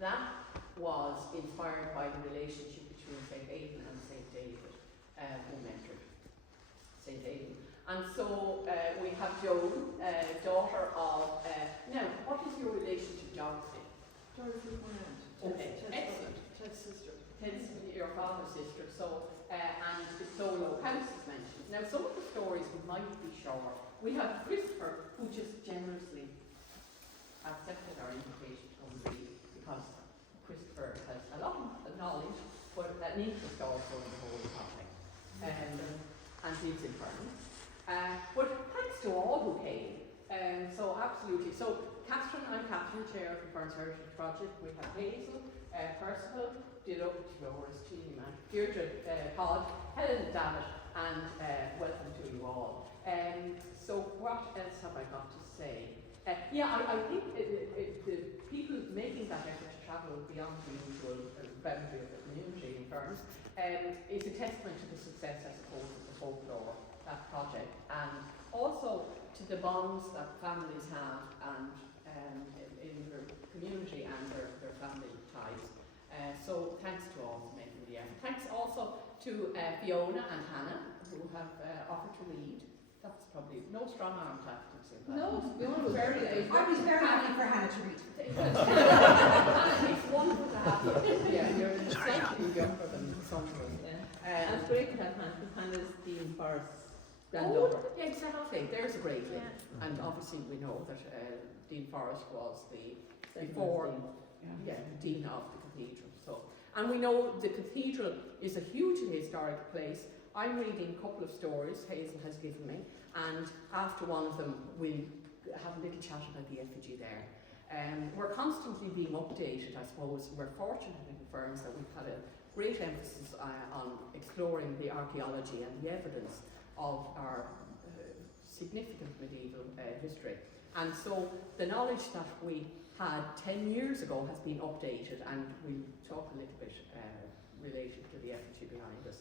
that was inspired by the relationship between St. Aidan and St. David, who mentored St. Aidan. And so we have Joan, daughter of, now what is your relation to Dorothy? Dorothy Moran. Okay, excellent. Ted's sister. Ted's your father's sister, so, and the solo house is mentioned. Now some of the stories might be short. We have Christopher, who just generously accepted our invitation to come and read, because Christopher has a lot of knowledge, but an interest also in the whole topic, and lives in Fern. But thanks to all who came. So absolutely. So Catherine, I'm Catherine, Chair of the Ferns Heritage Project. We have Hazel, Percival, Dolores, Deirdre, Todd, Helen, David, and welcome to you all. So what else have I got to say? I think the people making that effort to travel beyond the usual boundary of the community in Ferns is a testament to the success, I suppose, of the folklore, that project, and also to the bonds that families have and in their community and their family ties. So thanks to all for making the effort. Thanks also to Fiona and Hannah, who have offered to read. That's probably no strong arm tactics in that. No, Fiona was very late. I was very happy for Hannah to read. Hannah, it's wonderful to have you. Yeah, you're slightly younger than some of us. And it's great to have Hannah, because Hannah's Dean Forrest's granddaughter. Oh, yeah, exactly. There's a great link. And obviously we know that Dean Forrest was the before Dean of the cathedral. So, and we know the cathedral is a hugely historic place. I'm reading a couple of stories Hazel has given me, and after one of them we'll have a little chat about the effigy there. We're constantly being updated, I suppose. We're fortunate in Ferns that we've had a great emphasis on exploring the archaeology and the evidence of our significant medieval history. And so the knowledge that we had 10 years ago has been updated, and we'll talk a little bit related to the effigy behind us.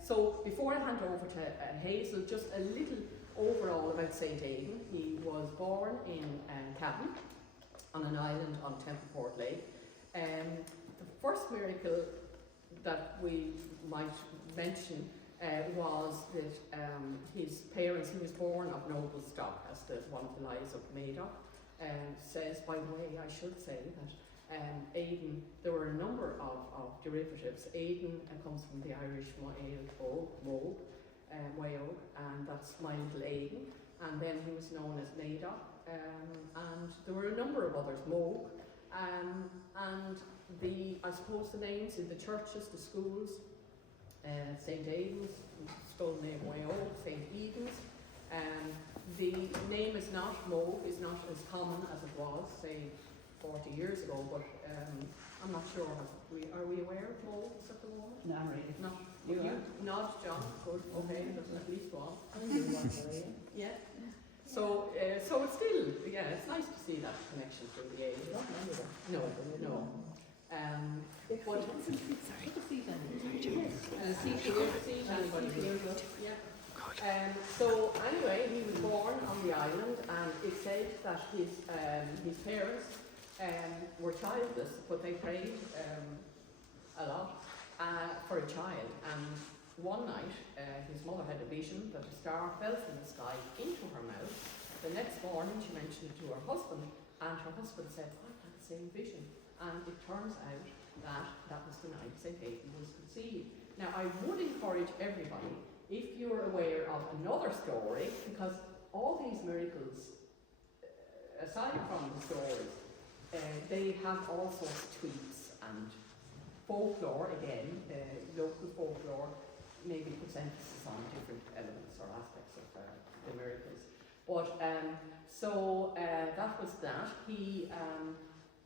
So before I hand over to Hazel, just a little overall about St. Aidan. He was born in Cavan, on an island on Templeport Lake. The first miracle that we might mention was that his parents, he was born of noble stock, as one of the lies of Madoc says. By the way, I should say that Aidan, there were a number of derivatives. Aidan comes from the Irish Mogue, and that's my little Aidan. And then he was known as Madoc, and there were a number of others, Mogue, and I suppose the names in the churches, the schools, St. Aidan's, spelled name Wayogue, St. Eden's. The name is not, Mogue is not as common as it was, say, 40 years ago, but I'm not sure. Are we aware of Mogues at the moment? Not really. No. You nod, John. Good. Okay, at least one. Yeah. So it's still, it's nice to see that connection through the ages. No. But Sorry to see them. So anyway, he was born on the island, and it said that his parents were childless, but they prayed a lot for a child. And one night, his mother had a vision that a star fell from the sky into her mouth. The next morning, she mentioned it to her husband, and her husband said, "I had the same vision." And it turns out that that was the night St. Aidan was conceived. Now, I would encourage everybody, if you're aware of another story, because all these miracles, aside from the stories, they have all sorts of tweaks and folklore, again, local folklore, maybe puts emphasis on different elements or aspects of the miracles. But that was that. He,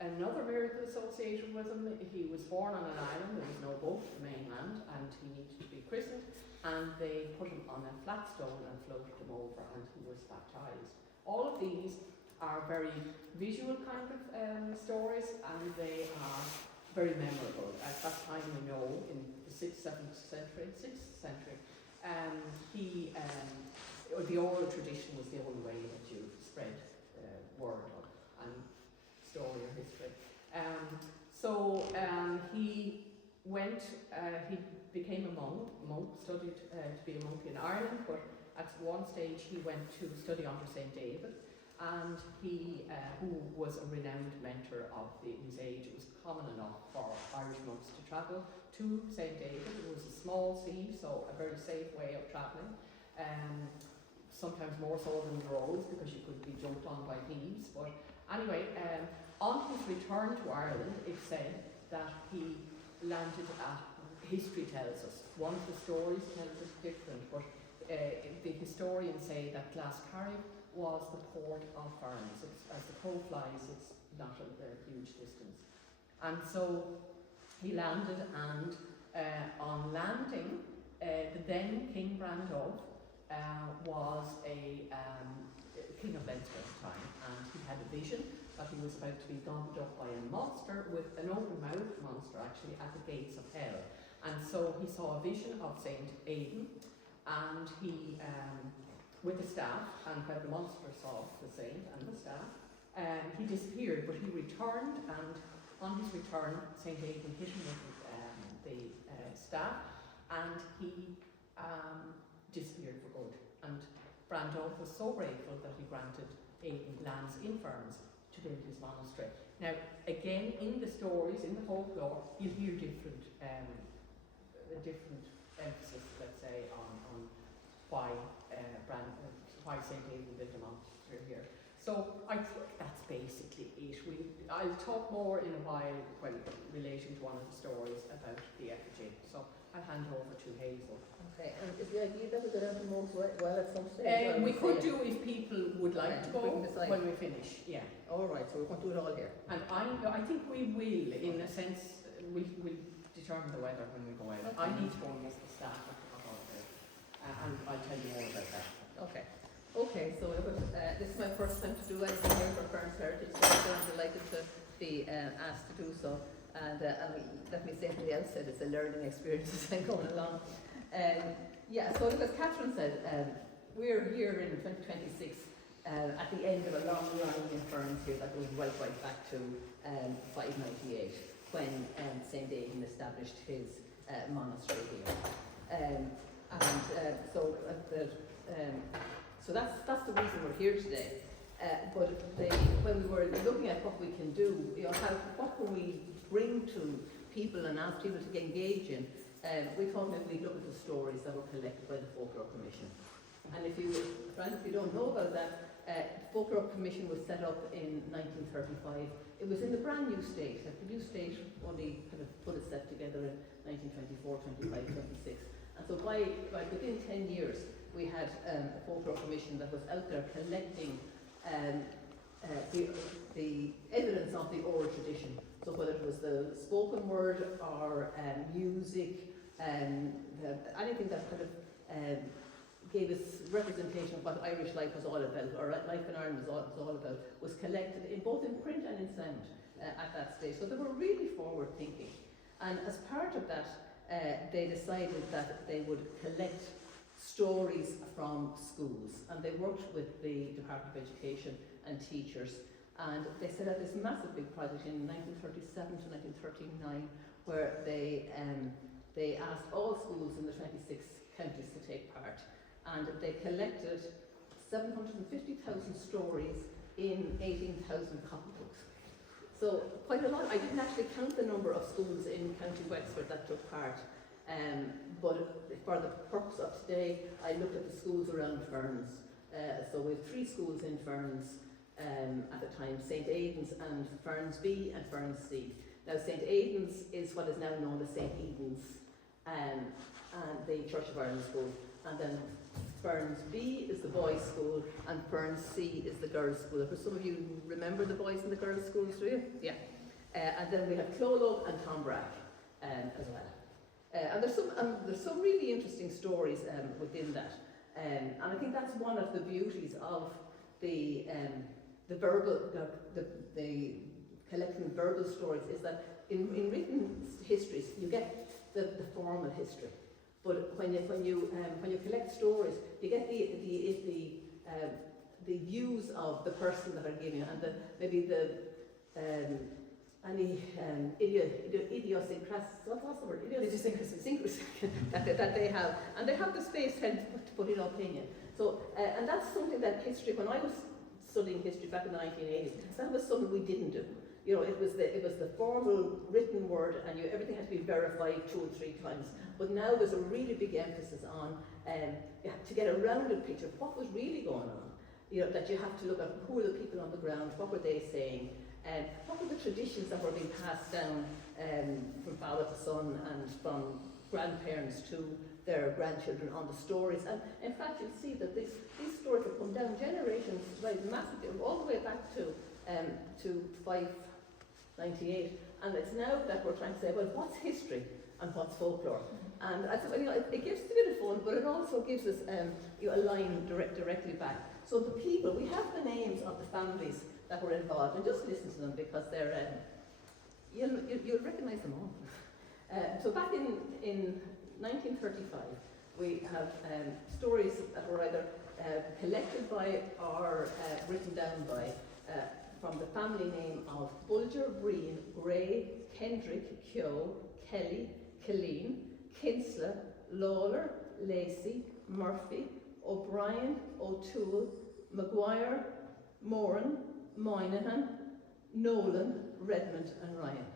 another miracle associated with him, he was born on an island, there was no boat, the mainland, and he needed to be christened, and they put him on a flat stone and floated him over, and he was baptized. All of these are very visual kind of stories, and they are very memorable. At that time, we know, in the 6th century, the oral tradition was the only way that you spread word and story or history. He went, he became a monk, studied to be a monk in Ireland, but at one stage he went to study under St. David, and he, who was a renowned mentor of his age. It was common enough for Irish monks to travel to St. David. It was a small sea, so a very safe way of travelling. Sometimes more so than the roads, because you could be jumped on by thieves. But anyway, on his return to Ireland, it said that he landed at, history tells us, one of the stories tells us different, but the historians say that Glascarrig was the port of Ferns. As the crow flies, it's not a huge distance. And so he landed, and on landing, the then King Brandolph was a king of Leinster at the time, and he had a vision that he was about to be gobbled up by a monster, with an open-mouthed monster actually, at the gates of hell. And so he saw a vision of St. Aidan, and he, with the staff, and when the monster saw the saint and the staff, he disappeared, but he returned, and on his return, St. Aidan hit him with the staff, and he disappeared for good. And Brandolph was so grateful that he granted Aidan lands in Ferns to build his monastery. Now, again, in the stories, in the folklore, you'll hear different emphasis, let's say, on why why St. Aidan built a monastery here. So I think that's basically it. I'll talk more in a while when relating to one of the stories about the effigy. So I'll hand over to Hazel. Okay, and is the idea that we go down to Moles well at some stage? We could do if people would like to go when we finish. Yeah. All right, so we're going to do it all here. And I think we will, in a sense, we'll determine the weather when we go out. Okay. I need to go and miss the staff at the holiday, and I'll tell you more about that. Okay. Okay, so this is my first time to do anything here for Ferns Heritage, so I'm delighted to be asked to do so. And let me say from the outset, it's a learning experience as I'm going along. Yeah, so as Catherine said, we're here in 2026 at the end of a long run in Ferns here that goes right back to 598, when St. Aidan established his monastery here. So that's the reason we're here today. But when we were looking at what we can do, what can we bring to people and ask people to engage in, we thought maybe we'd look at the stories that were collected by the Folklore Commission. And if you don't know about that, the Folklore Commission was set up in 1935. It was in the brand new state. The new state only kind of put itself together in 1924, 25, 26. And so by within 10 years, we had a Folklore Commission that was out there collecting the evidence of the oral tradition. So whether it was the spoken word or music, anything that kind of gave us representation of what Irish life was all about, or life in Ireland was all about, was collected in both in print and in sound at that stage. So they were really forward thinking. And as part of that, they decided that they would collect stories from schools, and they worked with the Department of Education and teachers, and they set out this massive big project in 1937 to 1939 where they asked all schools in the 26 counties to take part, and they collected 750,000 stories in 18,000 copybooks. So quite a lot. I didn't actually count the number of schools in County Wexford that took part. But for the purpose of today, I looked at the schools around Ferns. So we have 3 schools in Ferns at the time, St. Aidan's and Ferns B and Ferns C. Now St. Aidan's is what is now known as St. Eden's and the Church of Ireland school. And then Ferns B is the boys' school and Ferns C is the girls' school. For some of you remember the boys and the girls' schools, do you? Yeah. And then we have Clologue and Tombrack as well. And there's some really interesting stories within that, and I think that's one of the beauties of the verbal, the collecting verbal stories, is that in written histories you get the formal history, but when you collect stories, you get the views of the person that are giving it, and maybe any idiosyncrasies, what's the word? Idiosyncrasies. that they have, and they have the space to put in opinion. So, and that's something that history, when I was studying history back in the 1980s, that was something we didn't do. You know, it was the formal written word, and everything had to be verified 2 or 3 times. But now there's a really big emphasis on to get a rounded picture of what was really going on. You know, that you have to look at who were the people on the ground, what were they saying, and what were the traditions that were being passed down from father to son and from grandparents to their grandchildren on the stories. And in fact, you'll see that these stories have come down generations, right, massively, all the way back to 598. And it's now that we're trying to say, well, what's history and what's folklore? And I thought, you know, it gives us a bit of fun, but it also gives us you know, a line directly back. So the people, we have the names of the families that were involved, and just listen to them because they're, you'll recognise them all. So back in 1935, we have stories that were either collected by or written down by from the family name of Bulger, Breen, Gray, Kendrick, Keogh, Kelly, Killeen, Kinsella, Lawler, Lacey, Murphy, O'Brien, O'Toole, Maguire, Moran, Moynihan, Nolan, Redmond and Ryan.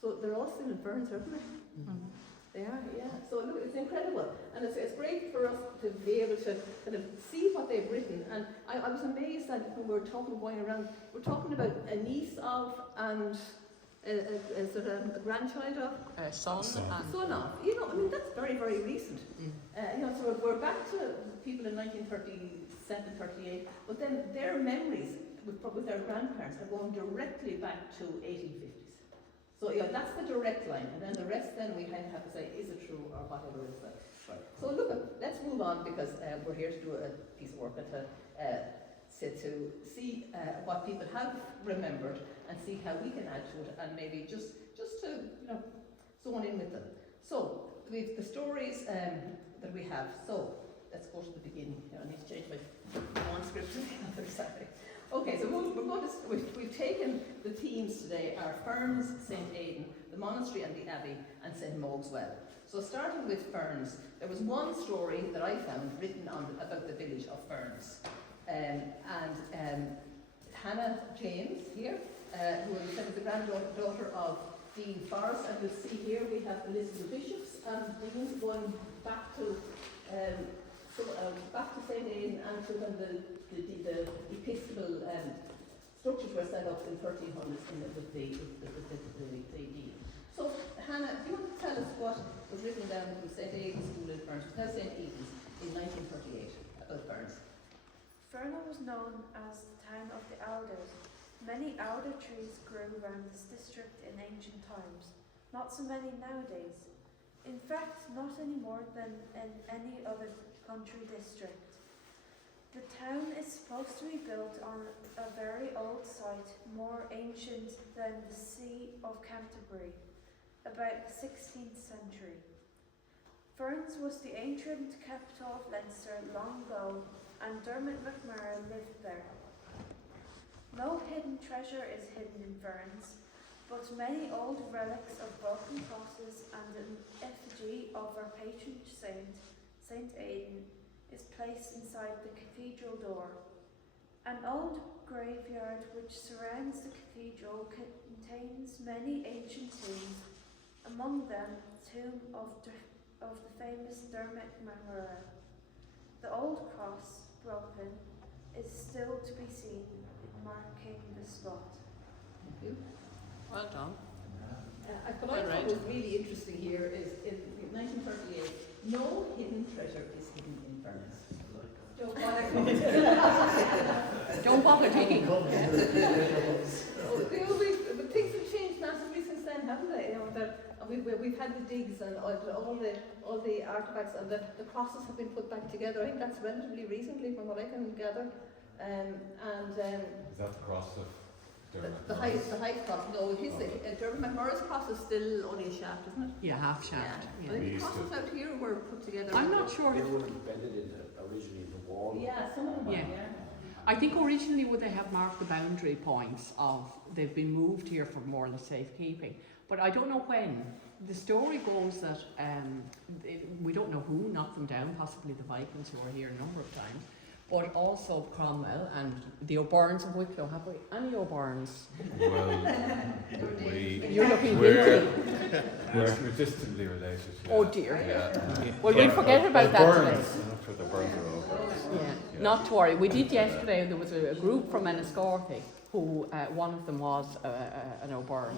So they're all still in Ferns, aren't they? Mm-hmm. They are, yeah. So look, it's incredible. And it's great for us to be able to kind of see what they've written. And I was amazed that when we were going around, we're talking about a niece of and a sort of a grandchild of? Son of. You know, I mean, that's very, very recent. You know, so we're back to people in 1937, 38, but then their memories with their grandparents are going directly back to 1850s. So yeah, that's the direct line, and then the rest then we kind of have to say, is it true or whatever it is. Right. So look, let's move on because we're here to do a piece of work and to see what people have remembered and see how we can add to it, and maybe just to, you know, zone in with them. So we've the stories that we have. So let's go to the beginning. I need to change my one script to the other. Sorry. Okay, so we've taken the themes today are Ferns, St. Aidan, the monastery and the abbey, and St. Mogh's Well. So starting with Ferns, there was one story that I found written about the village of Ferns. Hannah James here, who is the granddaughter of Dean Forrest, and you'll see here we have the list of the bishops and deans going back to St. Aidan and to when the episcopal structures were set up in 1300s with the dean. So Hannah, do you want to tell us what was written down from St. Aidan's School in Ferns, now St. Aidan's, in 1938 about Ferns? Ferna was known as the town of the alders. Many alder trees grew around this district in ancient times, not so many nowadays. In fact, not any more than in any other country district. The town is supposed to be built on a very old site, more ancient than the See of Canterbury, about the 16th century. Ferns was the ancient capital of Leinster long ago, and Dermot McMurrough lived there. No hidden treasure is hidden in Ferns, but many old relics of broken crosses and an effigy of our patron saint, St. Aidan, is placed inside the cathedral door. An old graveyard which surrounds the cathedral contains many ancient tombs, among them the tomb of the famous Dermot McMurrough. The old cross, broken, is still to be seen, marking the spot. Thank you. Well done. What I thought was really interesting here is in 1938, no hidden treasure is hidden in Ferns. Don't bother digging. But things have changed massively since then, haven't they? You know, we've had the digs and all the artifacts, and the crosses have been put back together. I think that's relatively recently, from what I can gather. Is that the cross of Dermot? The high cross. No, Dermot McMurrough's cross is still only a shaft, isn't it? Yeah, half shaft. Yeah. I think the crosses out here were put together. I'm not sure. They would have embedded in originally in the wall. Yeah, some of them. Yeah. I think originally would they have marked the boundary points of they've been moved here for more or less safekeeping, but I don't know when. The story goes that we don't know who knocked them down, possibly the Vikings who were here a number of times, but also Cromwell and the O'Byrnes of Wicklow. Have we any O'Byrnes? Well, You're looking we're, guilty. we're distantly related. Yeah. Oh dear. Yeah. Well, we'll forget about that today. Burns. Not sure the Burns are all Burns. Yeah, not to worry. We did yesterday, there was a group from Enniscorthy who, one of them was an O'Byrne.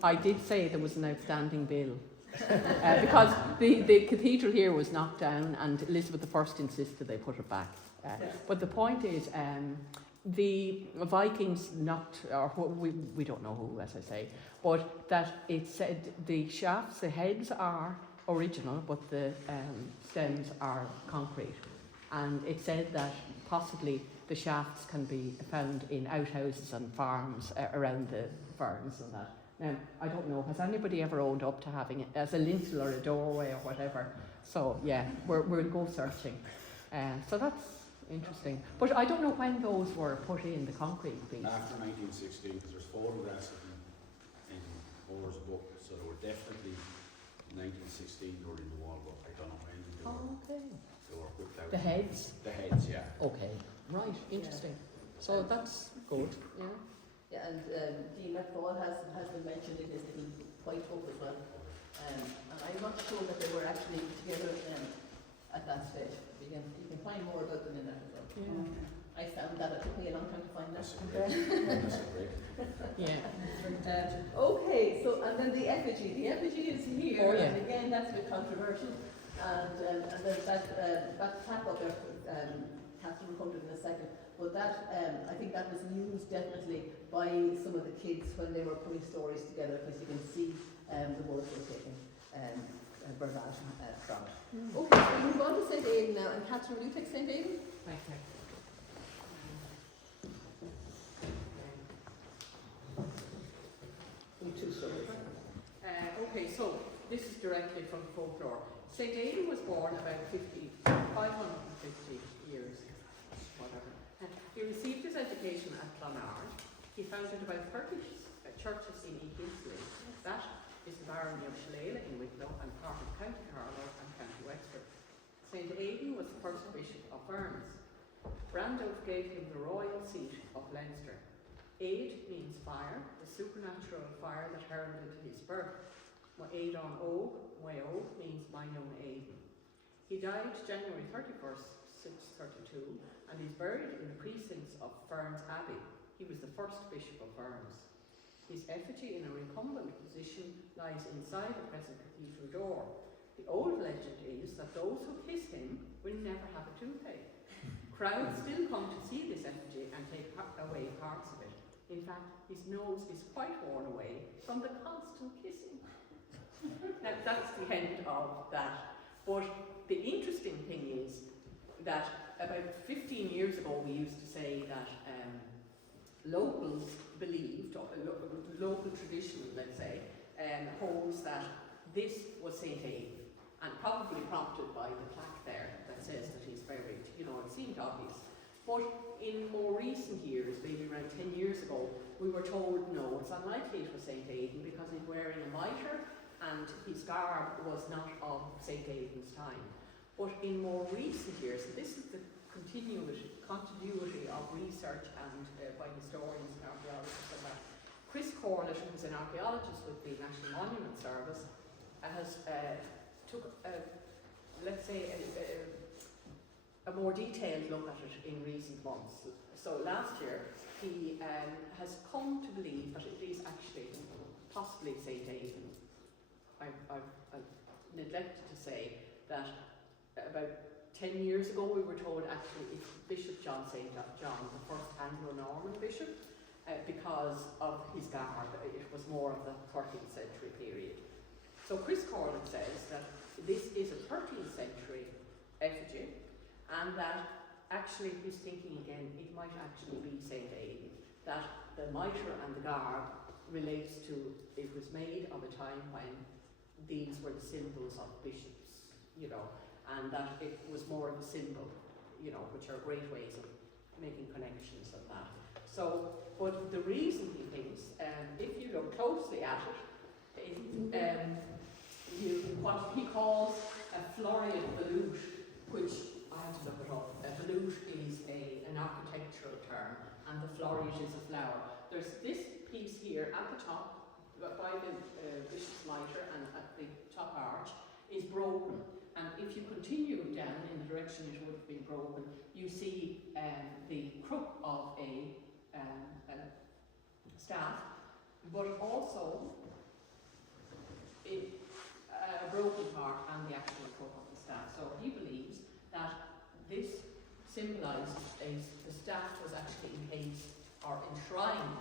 I did say there was an outstanding bill. Because the cathedral here was knocked down and Elizabeth I insisted they put it back. But the point is, the Vikings knocked, or we don't know who, as I say, but that it said the shafts, the heads are original, but the stems are concrete. And it said that possibly the shafts can be found in outhouses and farms around the ferns and that. Now, I don't know, has anybody ever owned up to having it as a lintel or a doorway or whatever? So, yeah, we'll go searching. So that's interesting. But I don't know when those were put in, the concrete piece. After 1916, because there's photographs of them in Moore's book, so they were definitely 1916 during the wall, but I don't know when Okay. they were whipped out. The heads? The heads, yeah. Okay, right, interesting. So that's good, yeah. Yeah, and Dean McFall has been mentioned in his little white book as well. And I'm not sure that they were actually together at that stage. You can find more about them in that as well. Yeah. I found that, it took me a long time to find that. That's a great. Yeah. Okay, so and then the effigy. The effigy is here, Oh, yeah. and again that's a bit controversial. And there's that plaque up there. Catherine will come to it in a second. But that I think that was used definitely by some of the kids when they were putting stories together, because you can see the words they're taking verbatim from it. Okay, so we move on to St. Aidan now, and Catherine, will you take St. Aidan? Thank you. You two stories. Okay, so this is directly from folklore. St. Aidan was born about 550 years, whatever. He received his education at Clonard. He founded about 30 churches in East That is the barony of Shalala in Wicklow and part of County Carlow and County Wexford. St. Aidan was the first bishop of Burns. Randolph gave him the royal seat of Leinster. Aid means fire, the supernatural fire that heralded his birth. Aidan O, Weo, means mine own Aidan. He died January 31st, 632, and is buried in the precincts of Ferns Abbey. He was the first bishop of Ferns. His effigy in a recumbent position lies inside the present cathedral door. The old legend is that those who kiss him will never have a toothache. Crowds still come to see this effigy and take away parts of it. In fact, his nose is quite worn away from the constant kissing. Now, that's the end of that. But the interesting thing is that about 15 years ago we used to say that locals believed, or local tradition, let's say, holds that this was St. Aidan, and probably prompted by the plaque there that says that he's buried. You know, it seemed obvious. But in more recent years, maybe around 10 years ago, we were told no, it's unlikely it was St. Aidan because he's wearing a mitre and his garb was not of St. Aidan's time. But in more recent years, and this is the continuity of research and by historians and archaeologists and that, Chris Corlett, who's an archaeologist with the National Monument Service, has took let's say a more detailed look at it in recent months. So last year he has come to believe that it is actually possibly St. Aidan. I've neglected to say that about 10 years ago we were told actually it's Bishop John St. John, the first Anglo-Norman bishop, because of his garb. It was more of the 13th century period. So Chris Corlett says that this is a 13th century effigy, and that actually he's thinking again it might actually be St. Aidan, that the mitre and the garb relates to, it was made of a time when these were the symbols of bishops, you know, and that it was more of a symbol, you know, which are great ways of making connections and that. So, but the reason he thinks, if you look closely at it, what he calls a Florian volute, which I have to look it up. A volute is an architectural term, and the flourish is a flower. There's this piece here at the top, by the bishop's mitre, and at the top arch, is broken. And if you continue down in the direction it would have been broken, you see the crook of a staff, but also a broken part and the actual crook of the staff. So he believes that this symbolises the staff was actually encased or enshrined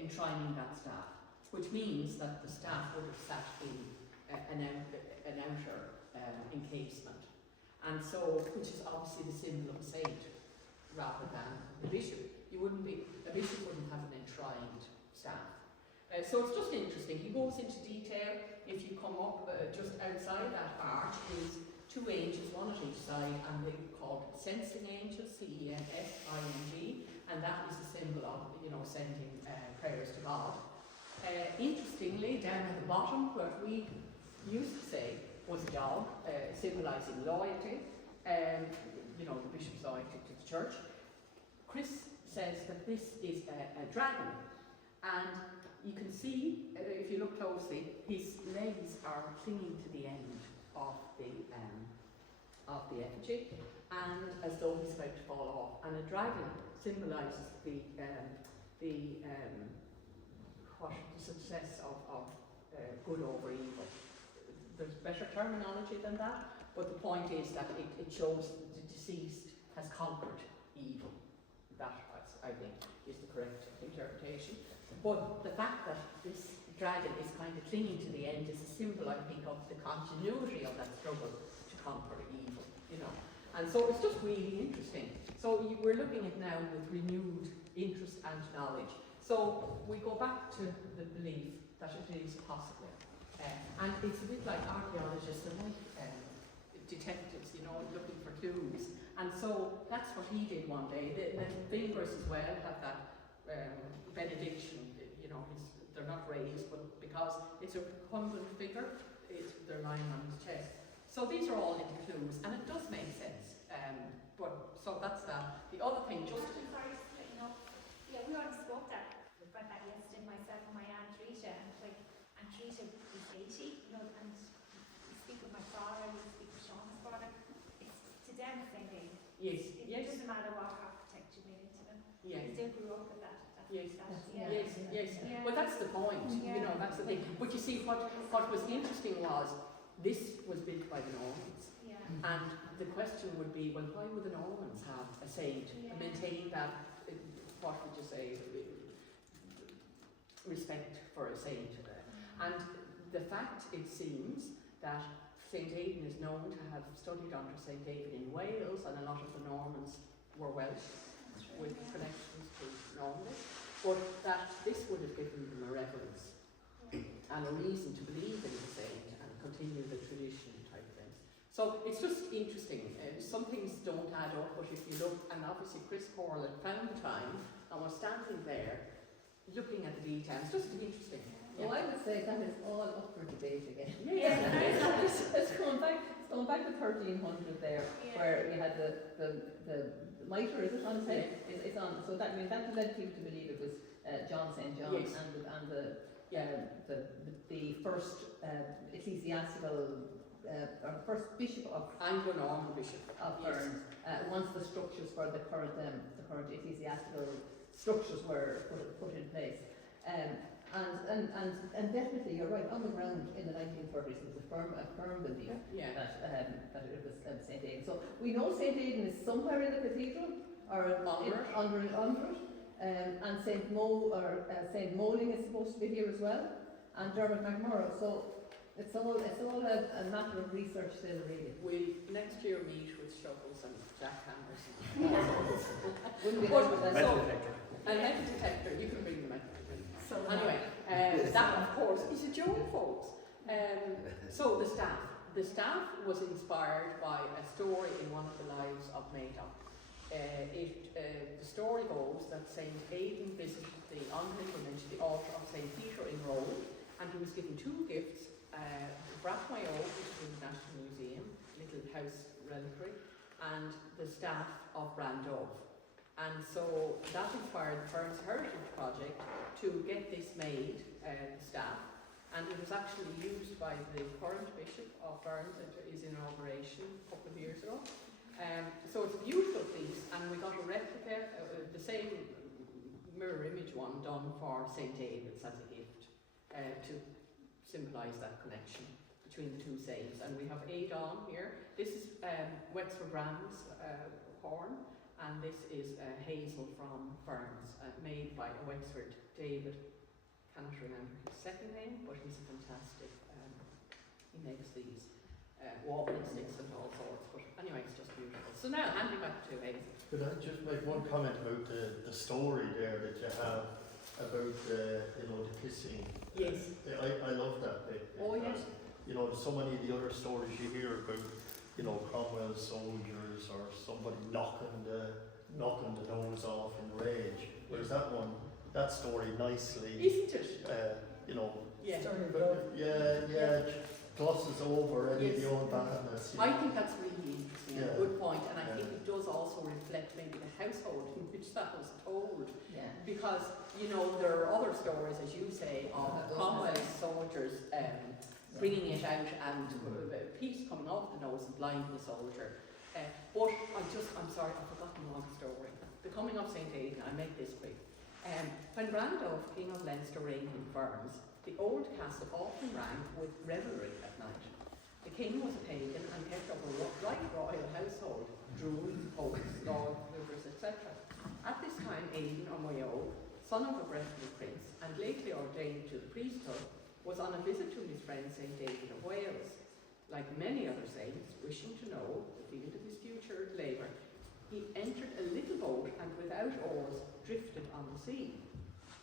enshrining that staff, which means that the staff would have sat in an outer encasement, and so which is obviously the symbol of a saint rather than the bishop. A bishop wouldn't have an enshrined staff. So it's just interesting. He goes into detail. If you come up just outside that arch is two angels, one at each side, and they're called sensing angels, C-E-N-S-I-N-G, and that is a symbol of, sending prayers to God. Interestingly, down at the bottom, what we used to say was a dog, symbolising loyalty, the bishop's loyalty to the church. Chris says that this is a dragon, and you can see, if you look closely, his legs are clinging to the end of the effigy, and as though he's about to fall off. And a dragon symbolises the success of good over evil. There's better terminology than that, but the point is that it shows the deceased has conquered evil. That, I think, is the correct interpretation. But the fact that this dragon is kind of clinging to the end is a symbol, I think, of the continuity of that struggle to conquer evil, And so it's just really interesting. So we're looking at now with renewed interest and knowledge. So we go back to the belief that it is possible. And it's a bit like archaeologists and like detectives, looking for clues. And so that's what he did one day. The fingers as well have that benediction, they're not raised, but because it's a recumbent figure, they're lying on his chest. So these are all little clues, and it does make sense. So that's that. The other thing, just Sorry, yeah, we already spoke that about that yesterday, myself and my Aunt Rita, and Aunt Rita is 80, and we speak with my father, we speak with Sean's father. It's to them the same thing. yes, It doesn't matter what architect you made into them. yes. They still grew up with that. Yes. Yeah. Yes. Yeah. Well, that's the point. Yeah. That's the thing. But you see, what was interesting was this was built by the Normans, Yeah. and the question would be, well, why would the Normans have a saint Yeah. maintain that? What would you say? Respect for a saint, and the fact it seems that St. Aidan is known to have studied under St. David in Wales, and a lot of the Normans were Welsh with connections to Normandy, but that this would have given them a reverence and a reason to believe in the saint and continue the tradition type things. So it's just interesting. Some things don't add up, but if you look, and obviously Chris Corll had found the time and was standing there looking at the details, just interesting. Well, I would say that is all up for debate again. Yeah. It's going back to 1300 there, where you had the mitre, is it on his head? It's on. So that led people to believe it was John St. John, Yes. and the first ecclesiastical or first bishop of Anglo-Norman bishop of yes. Burns. Once the structures for the current ecclesiastical structures were put in place. And definitely, you're right, on the ground in the 1930s, it was a firm belief Yeah. that it was St. Aidan. So we know St. Aidan is somewhere in the cathedral, or under it, and St. Moling is supposed to be here as well, and Dermot McMurrough. So it's all a matter of research still, really. We'll next year meet with shovels and jackhammers. Wouldn't be But- hard with that. Metal detector. A metal detector, you can bring the metal detector. So Anyway, that of course is a joke, folks. So the staff, the staff was inspired by a story in one of the lives of Maida. The story goes that St. Aidan visited the pilgrimage to the altar of St. Peter in Rome, and he was given two gifts, Brathwayo, which is in the National Museum, little house reliquary, and the staff of Brandove. And so that inspired the Ferns Heritage Project to get this made, the staff, and it was actually used by the current Bishop of Ferns at his inauguration a couple of years ago. So it's a beautiful piece, and we got a replica, the same mirror image one done for St. David's as a gift to symbolise that connection between the two saints. And we have Adon here. This is Wexford Rams horn, and this is Hazel from Ferns, made by a Wexford David. Cannot remember his second name, but he's a fantastic. He makes these walking sticks and all sorts. But anyway, it's just beautiful. So now, handing back to Hazel. Could I just make one comment about the story there that you have about the kissing? Yes. I love that bit. Oh, yes. So many of the other stories you hear about, Cromwell's soldiers or somebody knocking the nose off in rage. Whereas that story nicely, Isn't it? Yeah. glosses over any of Yes. the old badness. I think that's really interesting and a Yeah. good point, and I think Yeah. it does also reflect maybe the household in which that was told. Yeah. Because, there are other stories, as you say, of Cromwell's soldiers bringing it out and piece coming off the nose and blinding the soldier. But I'm sorry, I've forgotten one story. The coming of St. Aidan, I'll make this quick. When Randolph, King of Leinster, reigned in Ferns, the old castle often rang with revelry at night. The king was a pagan and kept up a right royal household, druids, popes, lords, rivers, etc. At this time, Aidan or Mayo, son of a Breffni prince and lately ordained to the priesthood, was on a visit to his friend St. David of Wales. Like many other saints, wishing to know the field of his future labour, he entered a little boat and without oars drifted on the sea.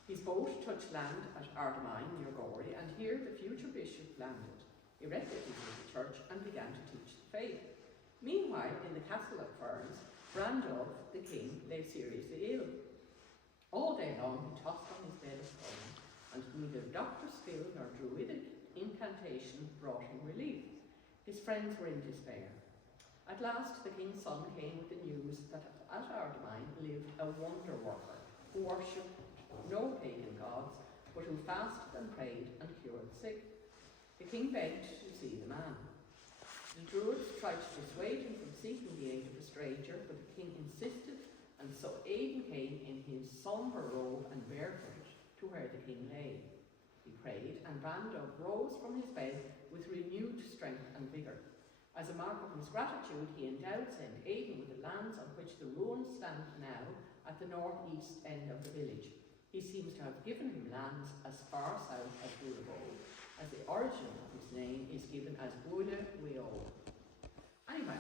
His boat touched land at Ardamine near Gorey, and here the future bishop landed, erected his little church and began to teach the faith. Meanwhile, in the castle at Ferns, Randolph, the king, lay seriously ill. All day long he tossed on his bed of stone, and neither doctor's skill nor druidic incantation brought him relief. His friends were in despair. At last the king's son came with the news that at Ardamine lived a wonder worker who worshipped no pagan gods, but who fasted and prayed and cured the sick. The king begged to see the man. The druids tried to dissuade him from seeking the aid of a stranger, but the king insisted, and so Aidan came in his sombre robe and barefooted to where the king lay. He prayed, and Randolph rose from his bed with renewed strength and vigour. As a mark of his gratitude, he endowed St. Aidan with the lands on which the ruins stand now at the northeast end of the village. He seems to have given him lands as far south as Woolabole, as the origin of his name is given as Woola Weo. Anyway,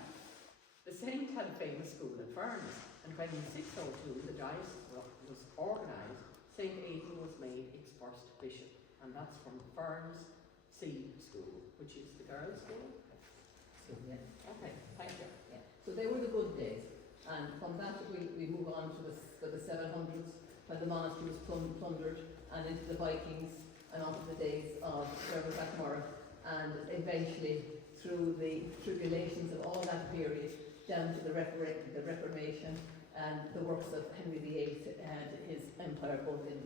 the saint had a famous school at Ferns, and when in 602 the diocese was organised, St. Aidan was made its first bishop, and that's from Ferns C School, which is the girls' school. Yeah. Okay, thank you. Yeah. So they were the good days, and from that we move on to the 700s, when the monastery was plundered, and into the Vikings, and on to the days of Reverend Blackmore, and eventually through the tribulations of all that period, down to the Reformation and the works of Henry VIII and his empire, both in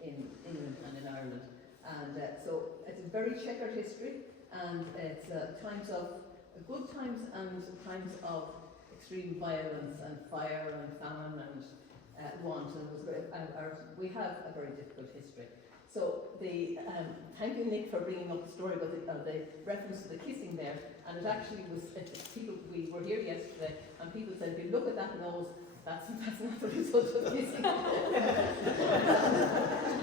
England and in Ireland. And so it's a very checkered history, and it's times of good times and times of extreme violence and fire and famine and want, and we have a very difficult history. So thank you, Nick, for bringing up the story about the reference to the kissing there. And it actually was we were here yesterday, and people said, if you look at that nose, that's not the result of kissing.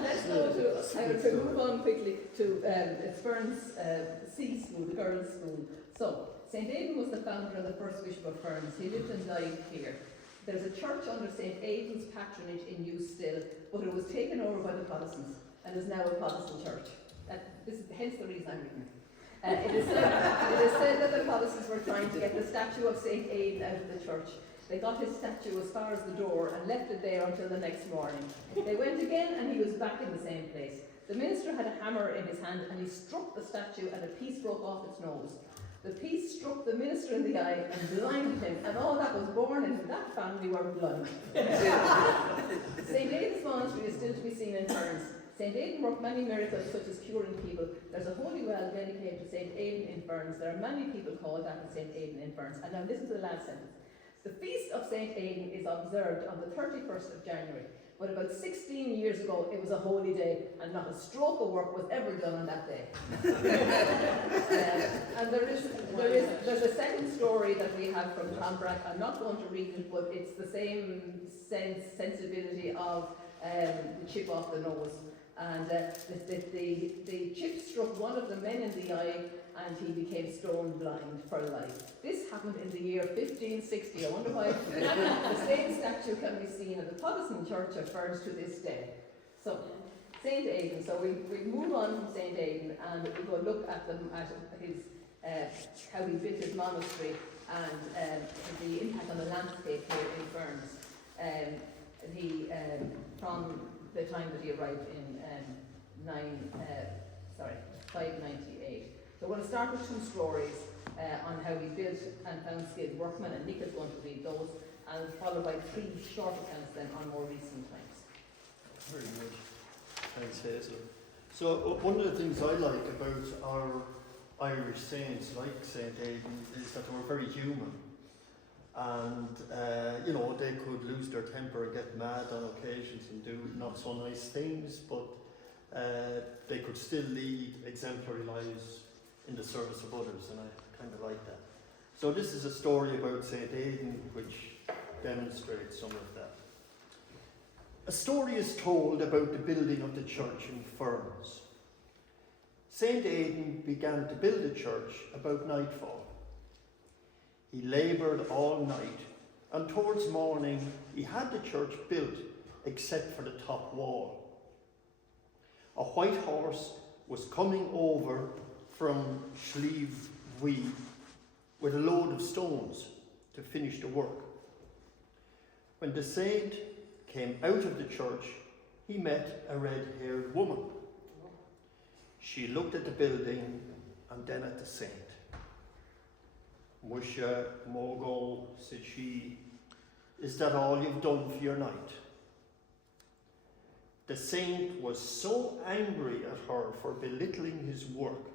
Let's go to move on quickly to Ferns C School, the girls' school. So St. Aidan was the founder and the first bishop of Ferns. He lived and died here. There's a church under St. Aidan's patronage in use still, but it was taken over by the Protestants and is now a Protestant church. Hence the reason I'm written. It is said that the Protestants were trying to get the statue of St. Aidan out of the church. They got his statue as far as the door and left it there until the next morning. They went again and he was back in the same place. The minister had a hammer in his hand and he struck the statue and a piece broke off its nose. The piece struck the minister in the eye and blinded him, and all that was born into that family were blind. St. Aidan's monastery is still to be seen in Ferns. St. Aidan worked many miracles such as curing people. There's a holy well dedicated to St. Aidan in Ferns. There are many people called that in St. Aidan in Ferns. And now listen to the last sentence. The feast of St. Aidan is observed on the 31st of January. But about 16 years ago, it was a holy day, and not a stroke of work was ever done on that day. And there's a second story that we have from Tom Brack. I'm not going to read it, but it's the same sensibility of the chip off the nose. And the chip struck one of the men in the eye, and he became stone blind for life. This happened in the year 1560. I wonder why the same statue can be seen in the Protestant Church of Ferns to this day. So, St. Aidan. So we move on from St. Aidan and we go look at his how he built his monastery and the impact on the landscape here in Ferns. From the time that he arrived in 598. So we're going to start with two stories on how he built and found skilled workmen, and Nick is going to read those, and followed by three short accounts then on more recent times. Very good. Thanks, Hazel. So one of the things I like about our Irish saints, like St. Aidan, is that they were very human. And, they could lose their temper and get mad on occasions and do not so nice things, but they could still lead exemplary lives in the service of others, and I kind of like that. So this is a story about St. Aidan which demonstrates some of that. A story is told about the building of the church in Ferns. St. Aidan began to build the church about nightfall. He laboured all night, and towards morning he had the church built except for the top wall. A white horse was coming over from Slieve with a load of stones to finish the work. When the saint came out of the church, he met a red-haired woman. She looked at the building and then at the saint. "Musha Mogul," said she, "is that all you've done for your night?" The saint was so angry at her for belittling his work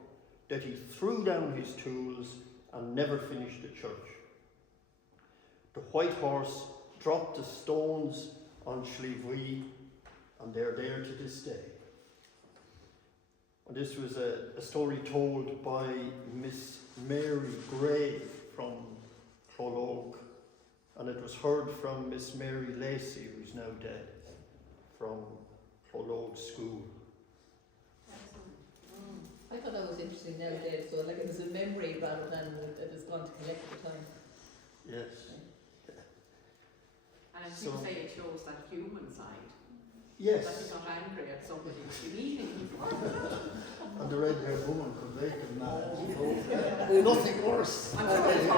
that he threw down his tools and never finished the church. The white horse dropped the stones on Slieve, and they're there to this day. And this was a story told by Miss Mary Gray from Clologue, and it was heard from Miss Mary Lacey, who's now dead, from Clologue School. I thought that was interesting nowadays, so like it was a memory rather than it was gone to collect the time. Yes. And So- you say it shows that human side, that Yes. he's not angry at somebody believing him. And the red-haired woman could make him mad. Nothing worse. I'm sure it's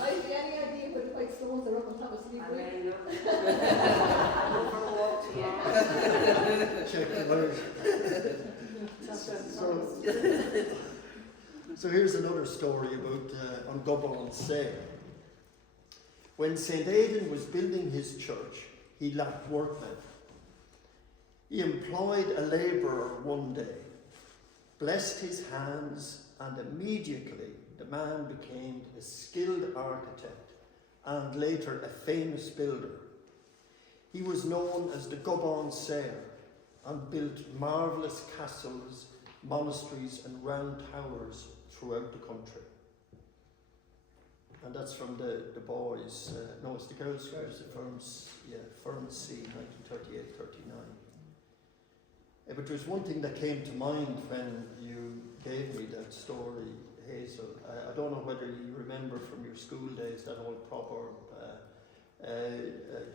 I've any idea what the white stones are up on top of Slieve. Check them out. So here's another story about on Gobourn Say. When St. Aidan was building his church, he lacked workmen. He employed a labourer one day, blessed his hands, and immediately the man became a skilled architect and later a famous builder. He was known as the Gobourn Sayer and built marvellous castles, monasteries and round towers throughout the country. And that's from the boys, no, it's the girls' schools, the Ferns C, 1938-39. But there's one thing that came to mind when you gave me that story, Hazel. I don't know whether you remember from your school days that old proverb,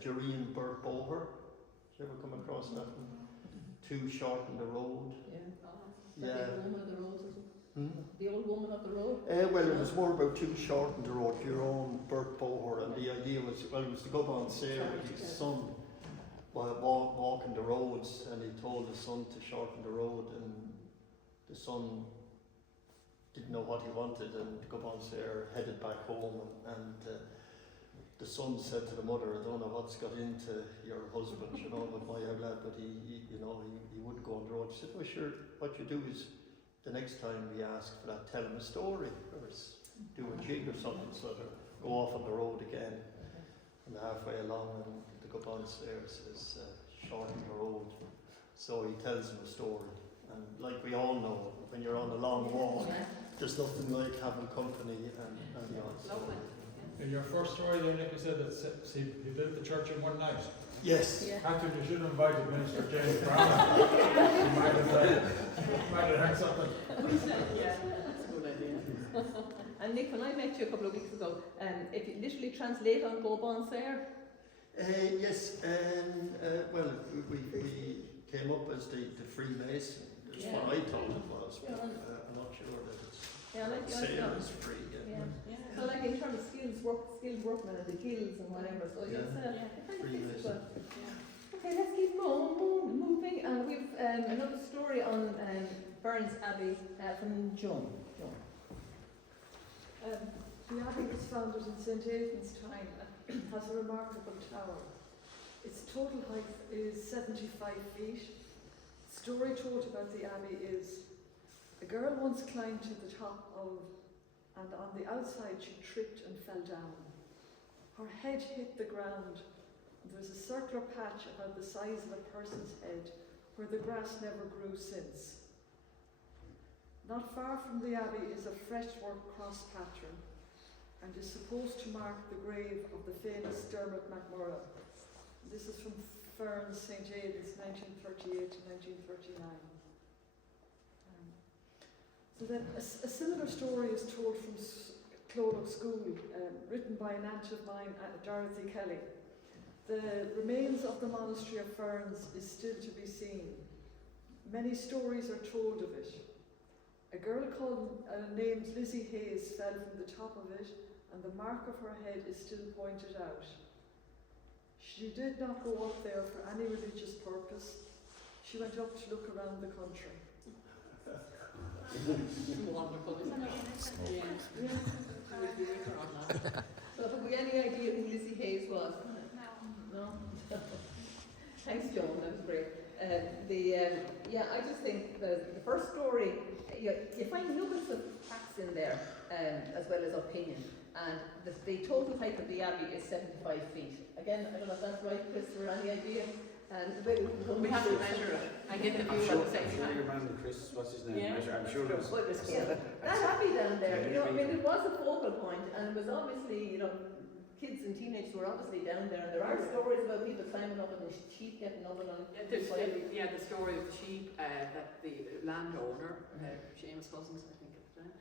Jereen Burt Boher. Did you ever come across that one? Too short in the road. Yeah. Is that Yeah. the old woman of the road, is it? Hmm? The old woman of the road? Well, it was more about two shortened the road, your own Bert Boher, and the idea was, well, it was to go on Sarah with his son while walking the roads, and he told his son to shorten the road, and the son didn't know what he wanted, and Gobon Sarah headed back home, and the son said to the mother, I don't know what's got into your husband, you know, but my young lad, but he wouldn't go on the road. She said, well, sure, what you do is, the next time we ask for that, tell him a story, or do a jig or something, so they go off on the road again. And halfway along, and the Gobon Sarah says, shorten the road. So he tells him a story. And like we all know, when you're on a long walk, there's nothing like having company and you know. So. Lovely. In your first story there, Nick, you said that he built the church in one night. Yes. Yeah. Actually, you should have invited Minister James Brown. He might have heard something. Yeah, that's a good idea. And Nick, when I met you a couple of weeks ago, if you literally translate on Gobon Sarah, Yes, well, we came up as the Freemason. That's Yeah. what I thought it was, but Yeah. I'm not sure that it's like Sarah is free. yeah. Yeah. So like in terms of skilled workmen and the guilds and whatever, so Yeah. it's kind of fits as well. Yeah. Okay, let's keep moving, and we've another story on Burns Abbey from Joan. The abbey was founded in St. Aidan's time and has a remarkable tower. Its total height is 75 feet. The story told about the abbey is, a girl once climbed to the top and on the outside she tripped and fell down. Her head hit the ground, and there was a circular patch about the size of a person's head where the grass never grew since. Not far from the abbey is a fretwork cross pattern and is supposed to mark the grave of the famous Dermot MacMurrough. This is from Ferns, St. Aidan's, 1938 to 1939. So then a similar story is told from Clonlough School, written by an aunt of mine, Dorothy Kelly. The remains of the monastery of Ferns is still to be seen. Many stories are told of it. A girl named Lizzie Hayes fell from the top of it, and the mark of her head is still pointed out. She did not go up there for any religious purpose. She went up to look around the country. Wonderful, isn't it? Yeah. So have we any idea who Lizzie Hayes was? No? Thanks, Joan, that was great. I just think the first story, you find nuggets of facts in there, as well as opinion. And the total height of the abbey is 75 feet. Again, I don't know if that's right, Chris, or any idea? And We have to measure it and get the view at the same I'm sure time. your man Chris, what's his name? Yeah. I'm sure it was. that abbey down there, it was a focal point, and it was obviously, kids and teenagers were obviously down there, and there are stories about people climbing up and the sheep getting up and on. The story of the sheep that the landowner, Seamus Cousins, I think at the time,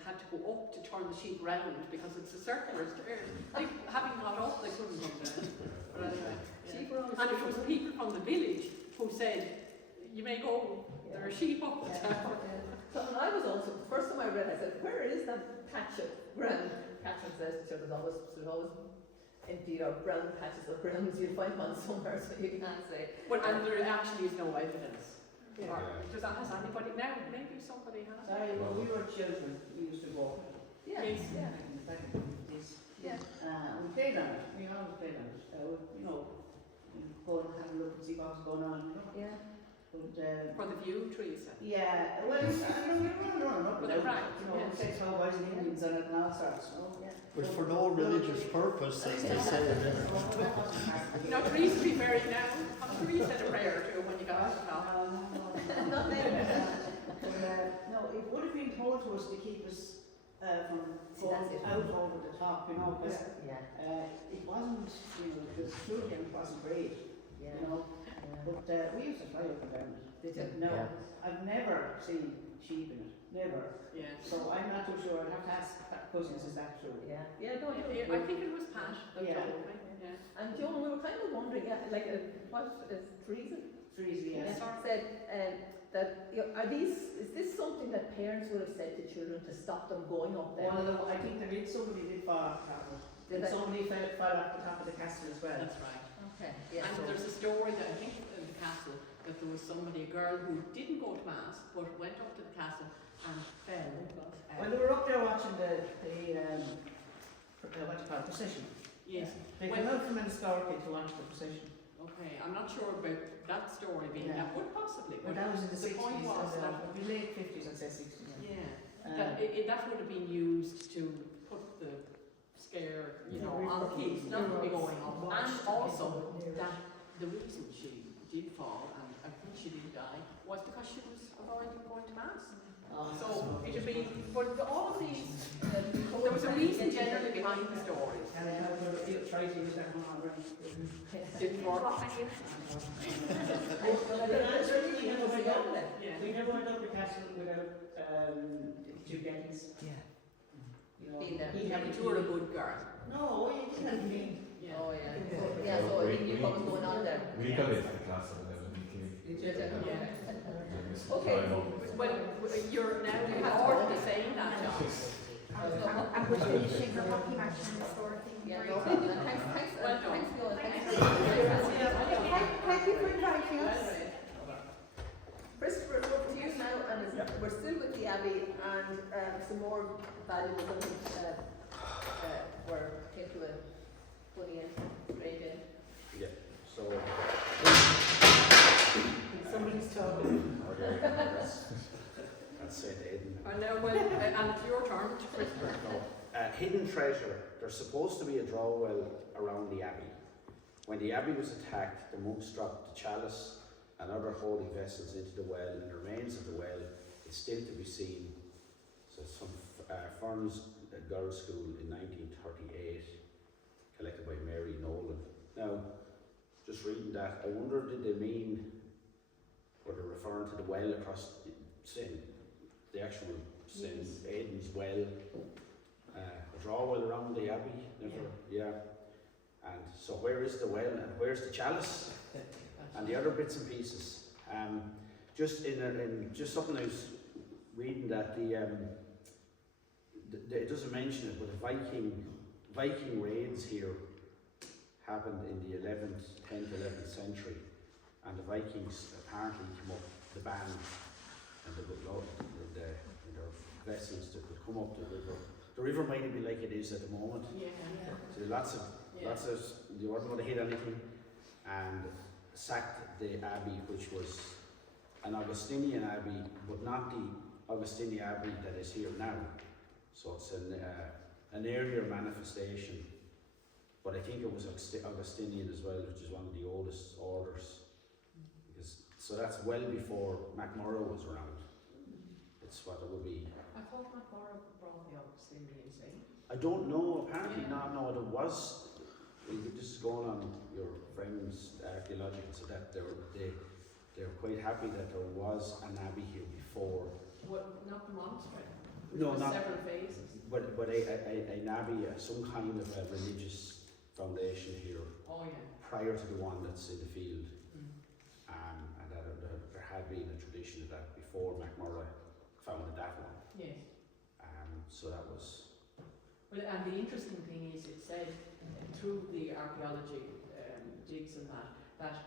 had to go up to turn the sheep round because it's a circular stairs. Like, having got up, they couldn't come down. But anyway, Sheep were always and it was people from the village who said, you may go, there are sheep up the tower. So when I was also, the first time I read it, I said, where is that patch of ground? Catherine says there's always empty or brown patches of ground you'll find one somewhere, so you can't say. And there actually is no evidence. Yeah. Or has anybody now? Maybe somebody has. When we were children, we used to go. Yeah. Yes. Yeah. Back in the days. Yeah. We played on it. We always played on it. Go and have a look and see what was going on. Yeah. But For the view trees. yeah, well, we were running up Well, and right, out. yes. Say cowboys and Indians on it and all sorts. Yeah. But for no religious purpose, as they say. Trees to be buried now. Have trees said a prayer to when you got out of the house. Not them. No, it would have been told to us to keep us from See, going that's it. out over the top, because Yeah. it wasn't, the security wasn't great, Yeah. But we used to fly up and down it. Did you? No, Yeah. I've never seen sheep in it, never. Yeah. So I'm not too sure. I'd have to ask cousins, is that true? Yeah. Yeah, no, I think it was Pat that Yeah. told me. Yeah. And Joan, we were kind of wondering, what is treason? Trees, yes. Yes. Said that, you know, is this something that parents would have said to children to stop them going up there? Well, I think somebody did fall off the castle. Did And they? somebody fell off the top of the castle as well. That's right. Okay, yeah. And there's a story that I think in the castle that there was somebody, a girl who didn't go to mass but went up to the castle and fell. When they were up there watching the what do you call it, procession. Yes. They When- came out from Enniscorthy to watch the procession. Okay, I'm not sure about that story being Yeah. that, but possibly. But that was in the the point 60s, was and that the late 50s, I'd say 60s. yeah, that would have been used to put the scare, you know, on the kids, not to be going up. And also that the reason she did fall and I think she did die was because she was avoiding going to mass. So it would be, but all of these, there was a reason generally behind the stories. And I was going to try to use that one already. Didn't work. Yeah. We never went up the castle without Jim Jenkins. Yeah. You know, Being there. he Yeah, had but you were a good girl. No, he didn't have to be. Yeah. Oh, yeah. Yeah, so he knew what was going on there. We got into the class at 11 weekly. Yeah. Okay. Well, you're now already saying that, John. And we're finishing the hockey match in the store thing. Yeah, very no soon. problem. Thanks, Well done. thanks, Fiona. Thanks. Thank you for inviting us. Christopher, it's over to you now, and we're still with the Abbey, and some more valuable things were came to a funny end, straight in. Yeah, so, Somebody's talking. that's said Eden. And now, well, and it's your turn, Christopher. Hidden treasure. There's supposed to be a draw well around the abbey. When the abbey was attacked, the monks dropped the chalice and other holy vessels into the well, and the remains of the well is still to be seen. So it's from Ferns Girls' School in 1938, collected by Mary Nolan. Now, just reading that, I wonder did they mean, were they referring to the well across the actual St. Aidan's well, a draw well around the abbey, yeah. And so where is the well and where's the chalice and the other bits and pieces? Just just something I was reading that it doesn't mention it, but the Viking raids here happened in the 10th, 11th century, and the Vikings apparently came up the band and their vessels that would come up the river. The river might be like it is at the moment. Yeah. So lots of they weren't going to hit anything, and sacked the abbey, which was an Augustinian abbey, but not the Augustinian abbey that is here now. So it's an earlier manifestation, but I think it was Augustinian as well, which is one of the oldest orders. So that's well before MacMurrough was around. It's what it would be. I thought MacMurrough brought the Augustinians in. I don't know, apparently no, it was, this is going on your friends, archaeological, so that they were quite happy that there was an abbey here before. What, not the monastery? No, There's not, several phases. but an abbey, some kind of a religious foundation here Oh, yeah. prior to the one that's in the field. Mm. And that there had been a tradition of that before MacMurrough founded that one. Yes. So that was. Well, and the interesting thing is, it said through the archaeology digs and that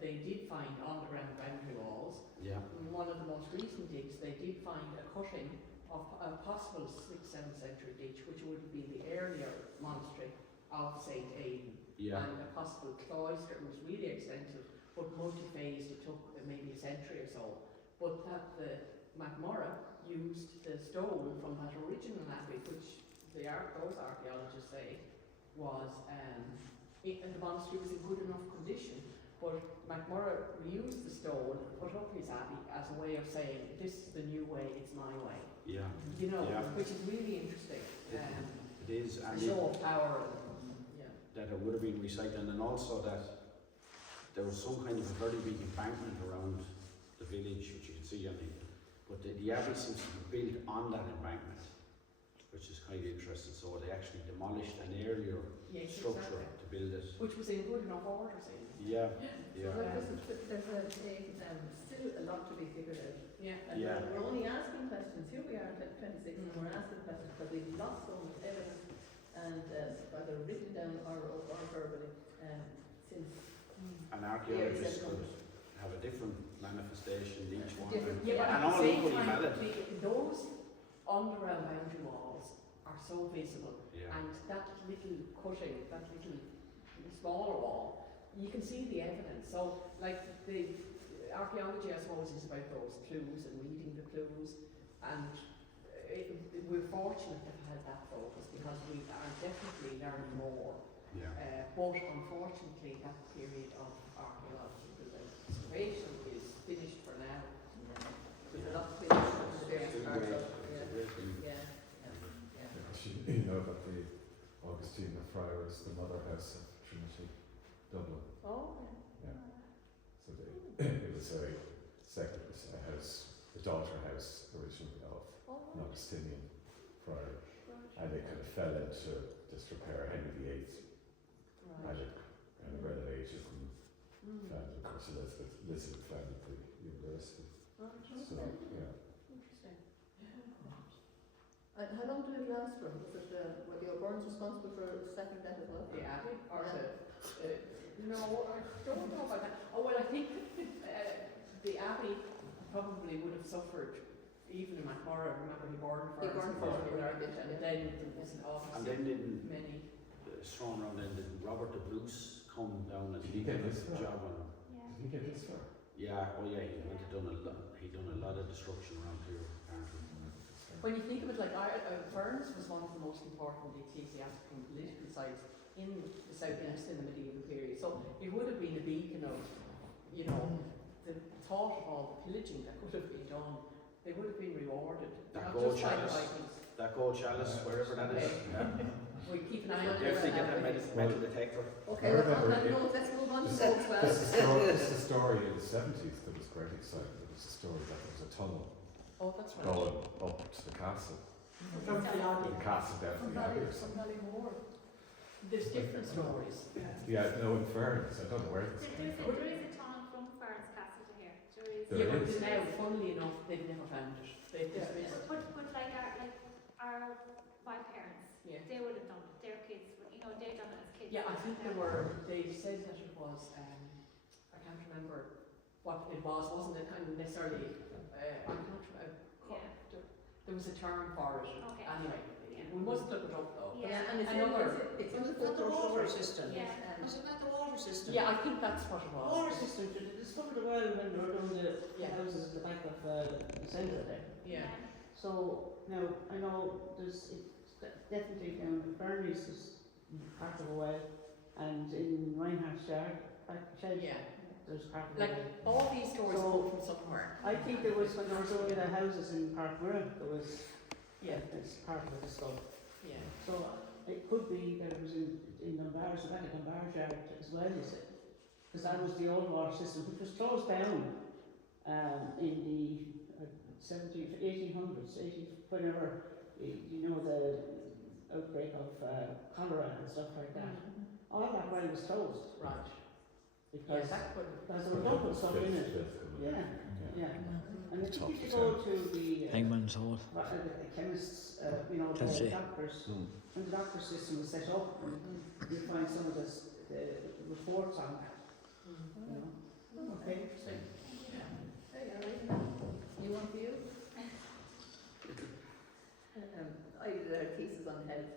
they did find on the boundary walls. Yeah. In one of the most recent digs, they did find a cutting of a possible 6th, 7th century ditch, which would be the earlier monastery of St. Aidan. Yeah. And a possible cloister. It was really extensive, but multi-phased. It took maybe a century or so. But that the MacMurrough used the stone from that original abbey, which those archaeologists say was the monastery was in good enough condition, but MacMurrough reused the stone and put up his abbey as a way of saying, this is the new way, it's my way. Yeah. You know, Yeah. which is really interesting. It is, A and show of power. Yeah. that it would have been recycled, and also that there was some kind of a very big embankment around the village, which you can see on the, but the abbey seems to be built on that embankment. which is kind of interesting. So they actually demolished an earlier Yes, structure exactly. to build it. Which was in good enough order, say. Yeah, So yeah. there's still a lot to be figured out. Yeah. And Yeah. we're only asking questions. Here we are at 26 and we're asking questions because we've lost so much evidence and either written down or verbally since And archaeologists could have a different manifestation in each one. Different, Yeah, but And at the all same equally time, valid. those underground boundary walls are so visible, Yeah. and that little cutting, that little smaller wall, you can see the evidence. So, like, the archaeology, I suppose, is about those clues and reading the clues, and we're fortunate to have had that focus because we are definitely learning more. Yeah. But unfortunately, that period of archaeological excavation is finished for now. there's a lot to be done in the various Still parts great. of It's a yeah. great thing. Yeah. You know that the Augustine the Friar is the mother house of Trinity, Dublin. Oh, Yeah. So it was a house, a daughter house originally of an Augustinian friar, and they kind of fell into disrepair. Henry VIII had it kind of renovated and founded, of course, Elizabeth founded the university. So, yeah. Interesting. And how long did it last for? Was it, were the O'Byrnes responsible for settling that as well? The Abbey, or no, I don't know about that. Oh, well, I think the Abbey probably would have suffered, even in McMurrough. Remember, he burned He burned before first, the yeah. Argent, and then there was And obviously then didn't, many. thrown around, then didn't Robert the Bruce come down and Did he get this far? job on him? Yeah. Did he get this far? Yeah, oh yeah, he done a lot of destruction around here, apparently. When you think of it, like Ferns was one of the most important ecclesiastical and political sites in the southeast in the medieval period. So it would have been a beacon of, you know, the thought of all the pillaging that could have been done. They would have been rewarded. That Not gold just by chalice. writings. That gold chalice, wherever that is. Yeah. We keep an eye on it. Definitely get that metal detector. Okay, I well, on remember that it- note, let's move on to This those 12. this is a story in the 70s that was great excitement. There was a story that there was a tunnel Oh, that's right. going up to the castle. From The castle down to the Abbey or From something. Ballymore. There's different stories. Yeah, no, in Ferns. I don't know where this There came from. is a tunnel from Ferns Castle to here. There is. There Yeah, but is. now, funnily enough, they've never found it. They've dismissed it. But like my parents, Yeah. they would have done it. Their kids, you know, they done it as kids. Yeah, I think they said that it was, I can't remember what it was, wasn't it kind of necessarily, I can't remember, Yeah. there was a term for it. Okay. Anyway, Yeah. we must look it up though. Yeah. And it's Another- in the Not the water folklore story. system. Yeah. Wasn't that the water system? Yeah, I think that's what it was. Water system, they discovered a well when they were doing the Yeah. houses at the back of the centre there. Yeah. So now I know it's definitely down in Burnley's is part of a well, and in Reinhardt's yard, Yeah, there's part of a like well. all these stories So- come from somewhere. I think there was when there was only the houses in Park Mirror, there was Yeah, it's part of the stuff. yeah. So it could be that it was in Dunbar's, the back of Dunbar's yard as well, you see. Because that was the old water system, which was closed down in the 1800s, whenever, you know, the outbreak of cholera and stuff like that. All that well was closed Right. Yeah, because that could. because they were dumping stuff in it. Yeah, yeah. And if you go to the Hangman's Hall. the chemists, you know, That's the it. doctors, when the doctor system was set up, you find some of the reports on that, you know. Okay. Hey, all right. You want view? I did a thesis on health,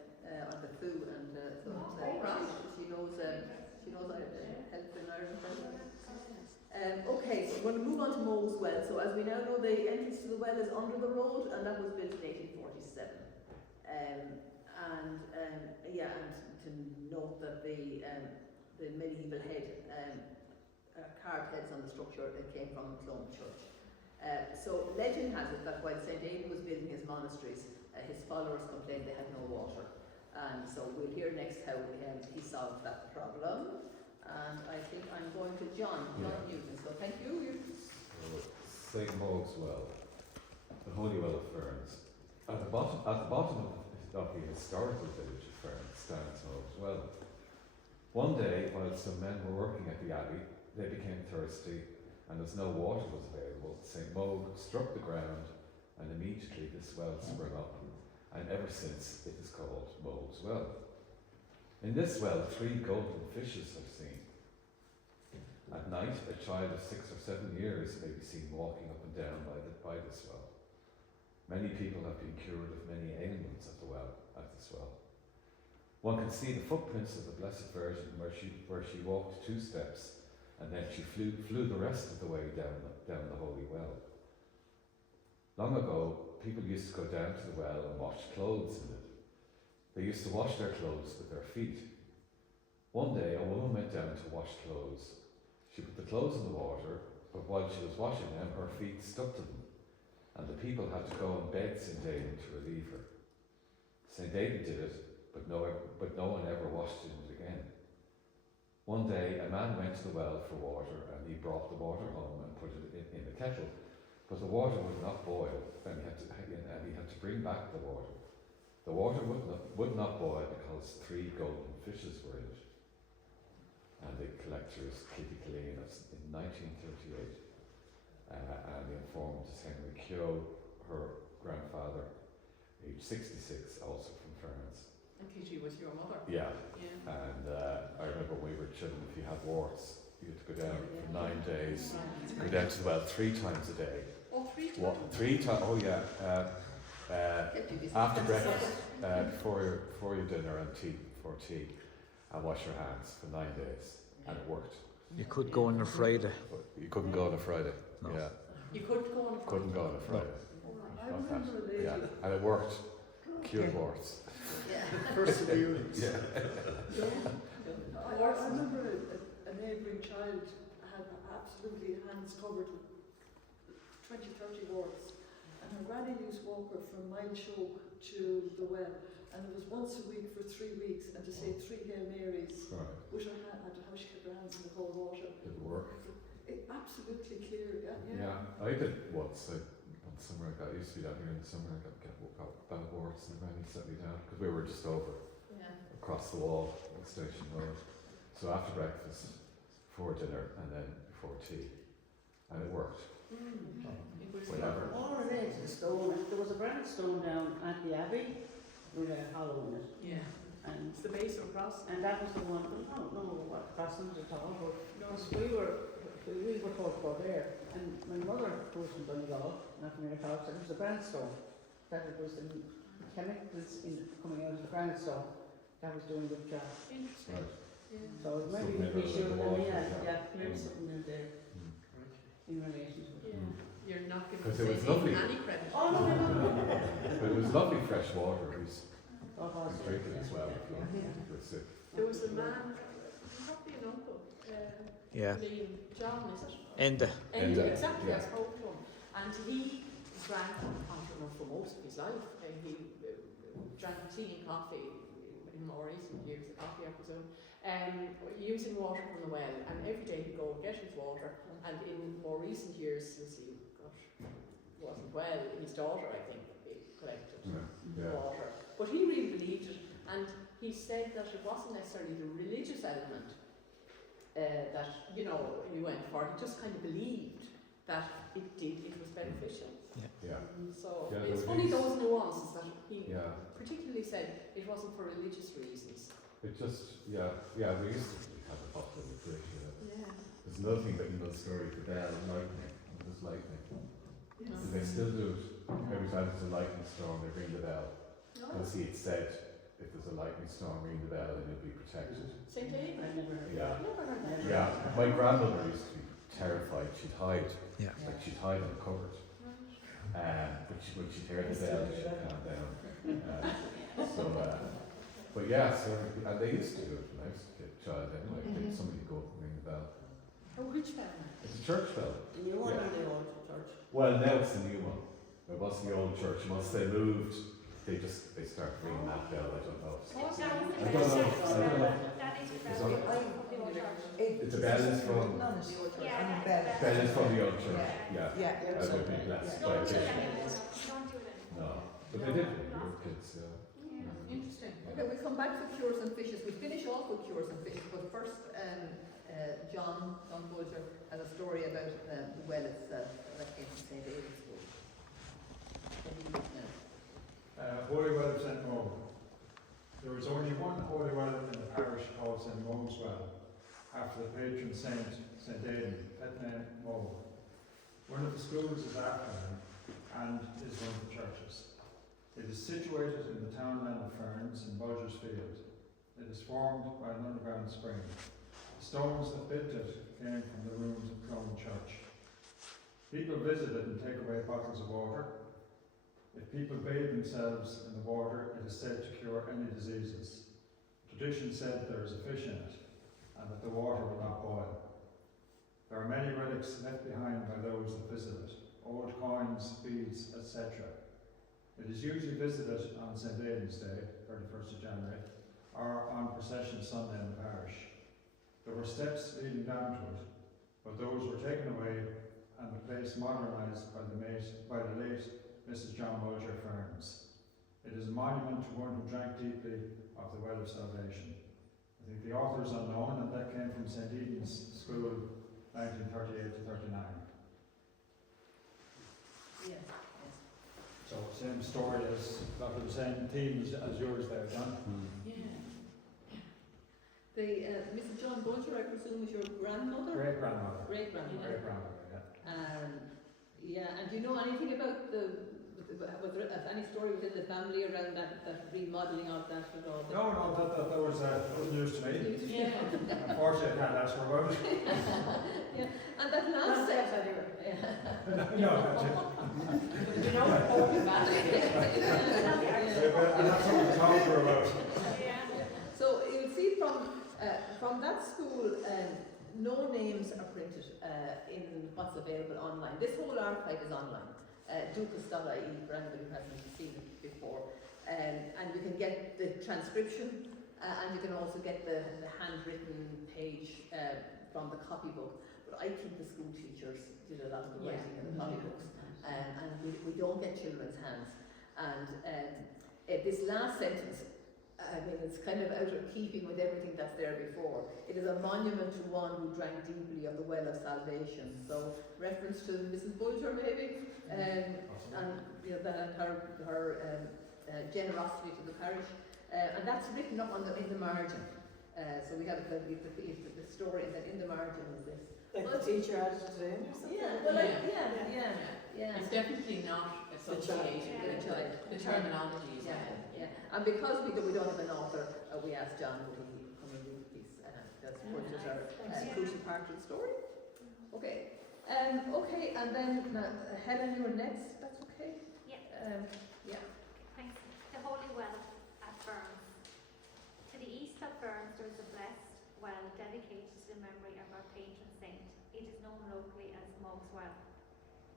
on the flu, and so she knows I health in Ireland. Okay, so we're going to move on to Moe's Well. So as we now know, the entrance to the well is under the road, and that was built in 1847. And to note that the medieval head, carved heads on the structure that came from Clone Church. So legend has it that while St. Aidan was building his monasteries, his followers complained they had no water. And so we'll hear next how he solved that problem. And I think I'm going to John Newton. So thank you. St. Mold's Well, the Holy Well of Ferns. At the bottom of of the historical village of Ferns stands out well. One day, while some men were working at the abbey, they became thirsty, and as no water was available, St. Mogue struck the ground, and immediately this well sprung up, and ever since it is called Mogue's Well. In this well, 3 golden fishes are seen. At night, a child of 6 or 7 years may be seen walking up and down by this well. Many people have been cured of many ailments at this well. One can see the footprints of the Blessed Virgin where she walked 2 steps, and then she flew the rest of the way down the holy well. Long ago, people used to go down to the well and wash clothes in it. They used to wash their clothes with their feet. One day, a woman went down to wash clothes. She put the clothes in the water, but while she was washing them, her feet stuck to them, and the people had to go and beg St. David to relieve her. St. David did it, but no one ever washed in it again. One day, a man went to the well for water, and he brought the water home and put it in the kettle, but the water would not boil, and he had to bring back the water. The water would not boil because 3 golden fishes were in it. And the collectors, Kitty Killeen, in 1938, and the informant is Henry Keogh, her grandfather, aged 66, also from Ferns. And Kitty was your mother. Yeah, Yeah. and I remember when we were children, if you had warts, you had to go down for 9 days, go down to the well 3 times a day. Oh, 3 times. What, 3 times? Oh yeah. After breakfast, before your dinner and before tea, and wash your hands for 9 days, and it worked. You could go on a Friday. But you couldn't go on a Friday. No. Yeah, You couldn't go on a couldn't go on a Friday. I remember a lady. Yeah, and it worked. Cured warts. Perseverance. Yeah. I remember a neighbouring child had absolutely hands covered with 20, 30 warts, and her granny used to walk her from Milechoke to the well, and it was once a week for 3 weeks, and to say 3 Hail Marys Right. with her hand, and how she kept her hands in the cold water. Did it work? Absolutely clear, yeah. Yeah, I did once. On summer, I used to be down here in the summer. I got bad warts, and the granny set me down because we were just over across the wall on Station Road. So after breakfast, before dinner, and then before tea, and it worked. It was Whatever. All it is stone. There was a granite stone down at the Abbey with a hollow in it. Yeah. And It's the base of a cross. that was the one, I don't know what crossing it at all, but No. because we were told to go there. And my mother, who was from Donegal, not from your house, said it was a granite stone. That it was the chemicals coming out of the granite stone that was doing the job. Interesting. Right. Yeah. So Something maybe in we the should, water, maybe something in there Mm. in relation to it. Yeah. You're not giving Because it was St. lovely. David any credit. Oh, no, no, no. But it was lovely fresh water. It was Oh, was it? drinking as well. If you Yeah. were sick. There was a man, probably an uncle, Yeah. named John, is it? Enda. And Enda, exactly, I yeah. spoke to him. And he drank, I don't know, for most of his life. He drank tea and coffee in more recent years, coffee I presume, using water from the well. And every day he'd go and get his water. And in more recent years, since he wasn't well, his daughter, I think, collected Yeah. water. But he really believed it, and he said that it wasn't necessarily the religious element that, you know, he went for. He just kind of believed that it was beneficial. Yeah. So Yeah, it's there funny is- those nuances that he Yeah. particularly said it wasn't for religious reasons. It just, we used to have a bottle of fish. Yeah. There's another thing that you know the story, the bell, lightning, and there's lightning. And they still do it. Every time there's a lightning storm, they ring the bell. No. And see, it said, if there's a lightning storm, ring the bell and you'll be protected. St. David? I've never heard Yeah. Never heard that. Yeah, my grandmother used to be terrified. She'd hide, Yeah. like she'd hide in the cupboard. But when she'd hear the bell, she'd calm down. But yeah, so and they used to do it when I was a child anyway. Somebody would go and ring the bell. Oh, which man? It's a church bell. The new one or the old church? Well, now it's the new one. It wasn't the old church. Once they moved, they started ringing that bell. I don't know. Oh, that is I don't know. That is It's from on- the old church. The bell is from Yeah, bell is from the old church. Yeah. Yeah. I would be blessed by a Don't do bishop. that. Don't do that. No, but they did when we were kids. Yeah. Interesting. Okay, we come back to cures and fishes. We finish off with cures and fishes, but first, John Bolger has a story about the well itself that came from St. David's School. What do you think now? Holy Well of St. Mo. There was only one holy well in the parish called St. Mo's Well, after the patron saint, St. Aidan, pet name Mo. One of the schools is after him, and is one of the churches. It is situated in the townland of Ferns in Bulger's Field. It is formed by an underground spring. The stones that built it came from the ruins of Clone Church. People visit it and take away bottles of water. If people bathe themselves in the water, it is said to cure any diseases. Tradition said there is a fish in it, and that the water will not boil. There are many relics left behind by those that visit it, old coins, beads, etc. It is usually visited on St. Aidan's Day, 31st of January, or on Procession Sunday in the parish. There were steps leading down to it, but those were taken away and the place modernised by the late Mrs. John Bolger Ferns. It is a monument to one who drank deeply of the Well of Salvation. I think the author is unknown, and that came from St. Eden's School, 1938 to 39. Yes, yes. So same story as, about the same themes as yours there, John. Yeah. The Mrs. John Bolger, I presume, is your grandmother? Great-grandmother. Great-grandmother. Great-grandmother, yeah. Yeah, and do you know anything about was there any story within the family around that remodelling of that at all? No, that was news to me. Yeah. Unfortunately, I can't ask her about it. Yeah, and that last set anyway. No, that's it. You know what talking about And that's what we talked to her about. So you'll see from that school, no names are printed in what's available online. This whole archive is online. Ducas.ie for anybody who hasn't seen it before. And you can get the transcription and you can also get the handwritten page from the copybook. But I think the school teachers did a lot of the writing in the copybooks. And we don't get children's hands. And this last sentence, I mean, it's kind of out of keeping with everything that's there before. It is a monument to one who drank deeply of the Well of Salvation. So, reference to Mrs. Bolger, maybe, and you know that and her generosity to the parish, and that's written up in the margin. So we have the story, and then in the margin is this. Like the teacher added it in or something? Yeah, well, yeah. It's definitely not associated with the child. The terminology is Yeah. And because we don't have an author, we asked John would he come and read these, because Bolgers are a crucial part of the story. Okay. Okay, and then Helen, you're next. That's okay. Yeah. Yeah. Thanks. The Holy Well at Ferns. To the east of Ferns there is a blessed well dedicated to the memory of our patron saint. It is known locally as Mo's Well.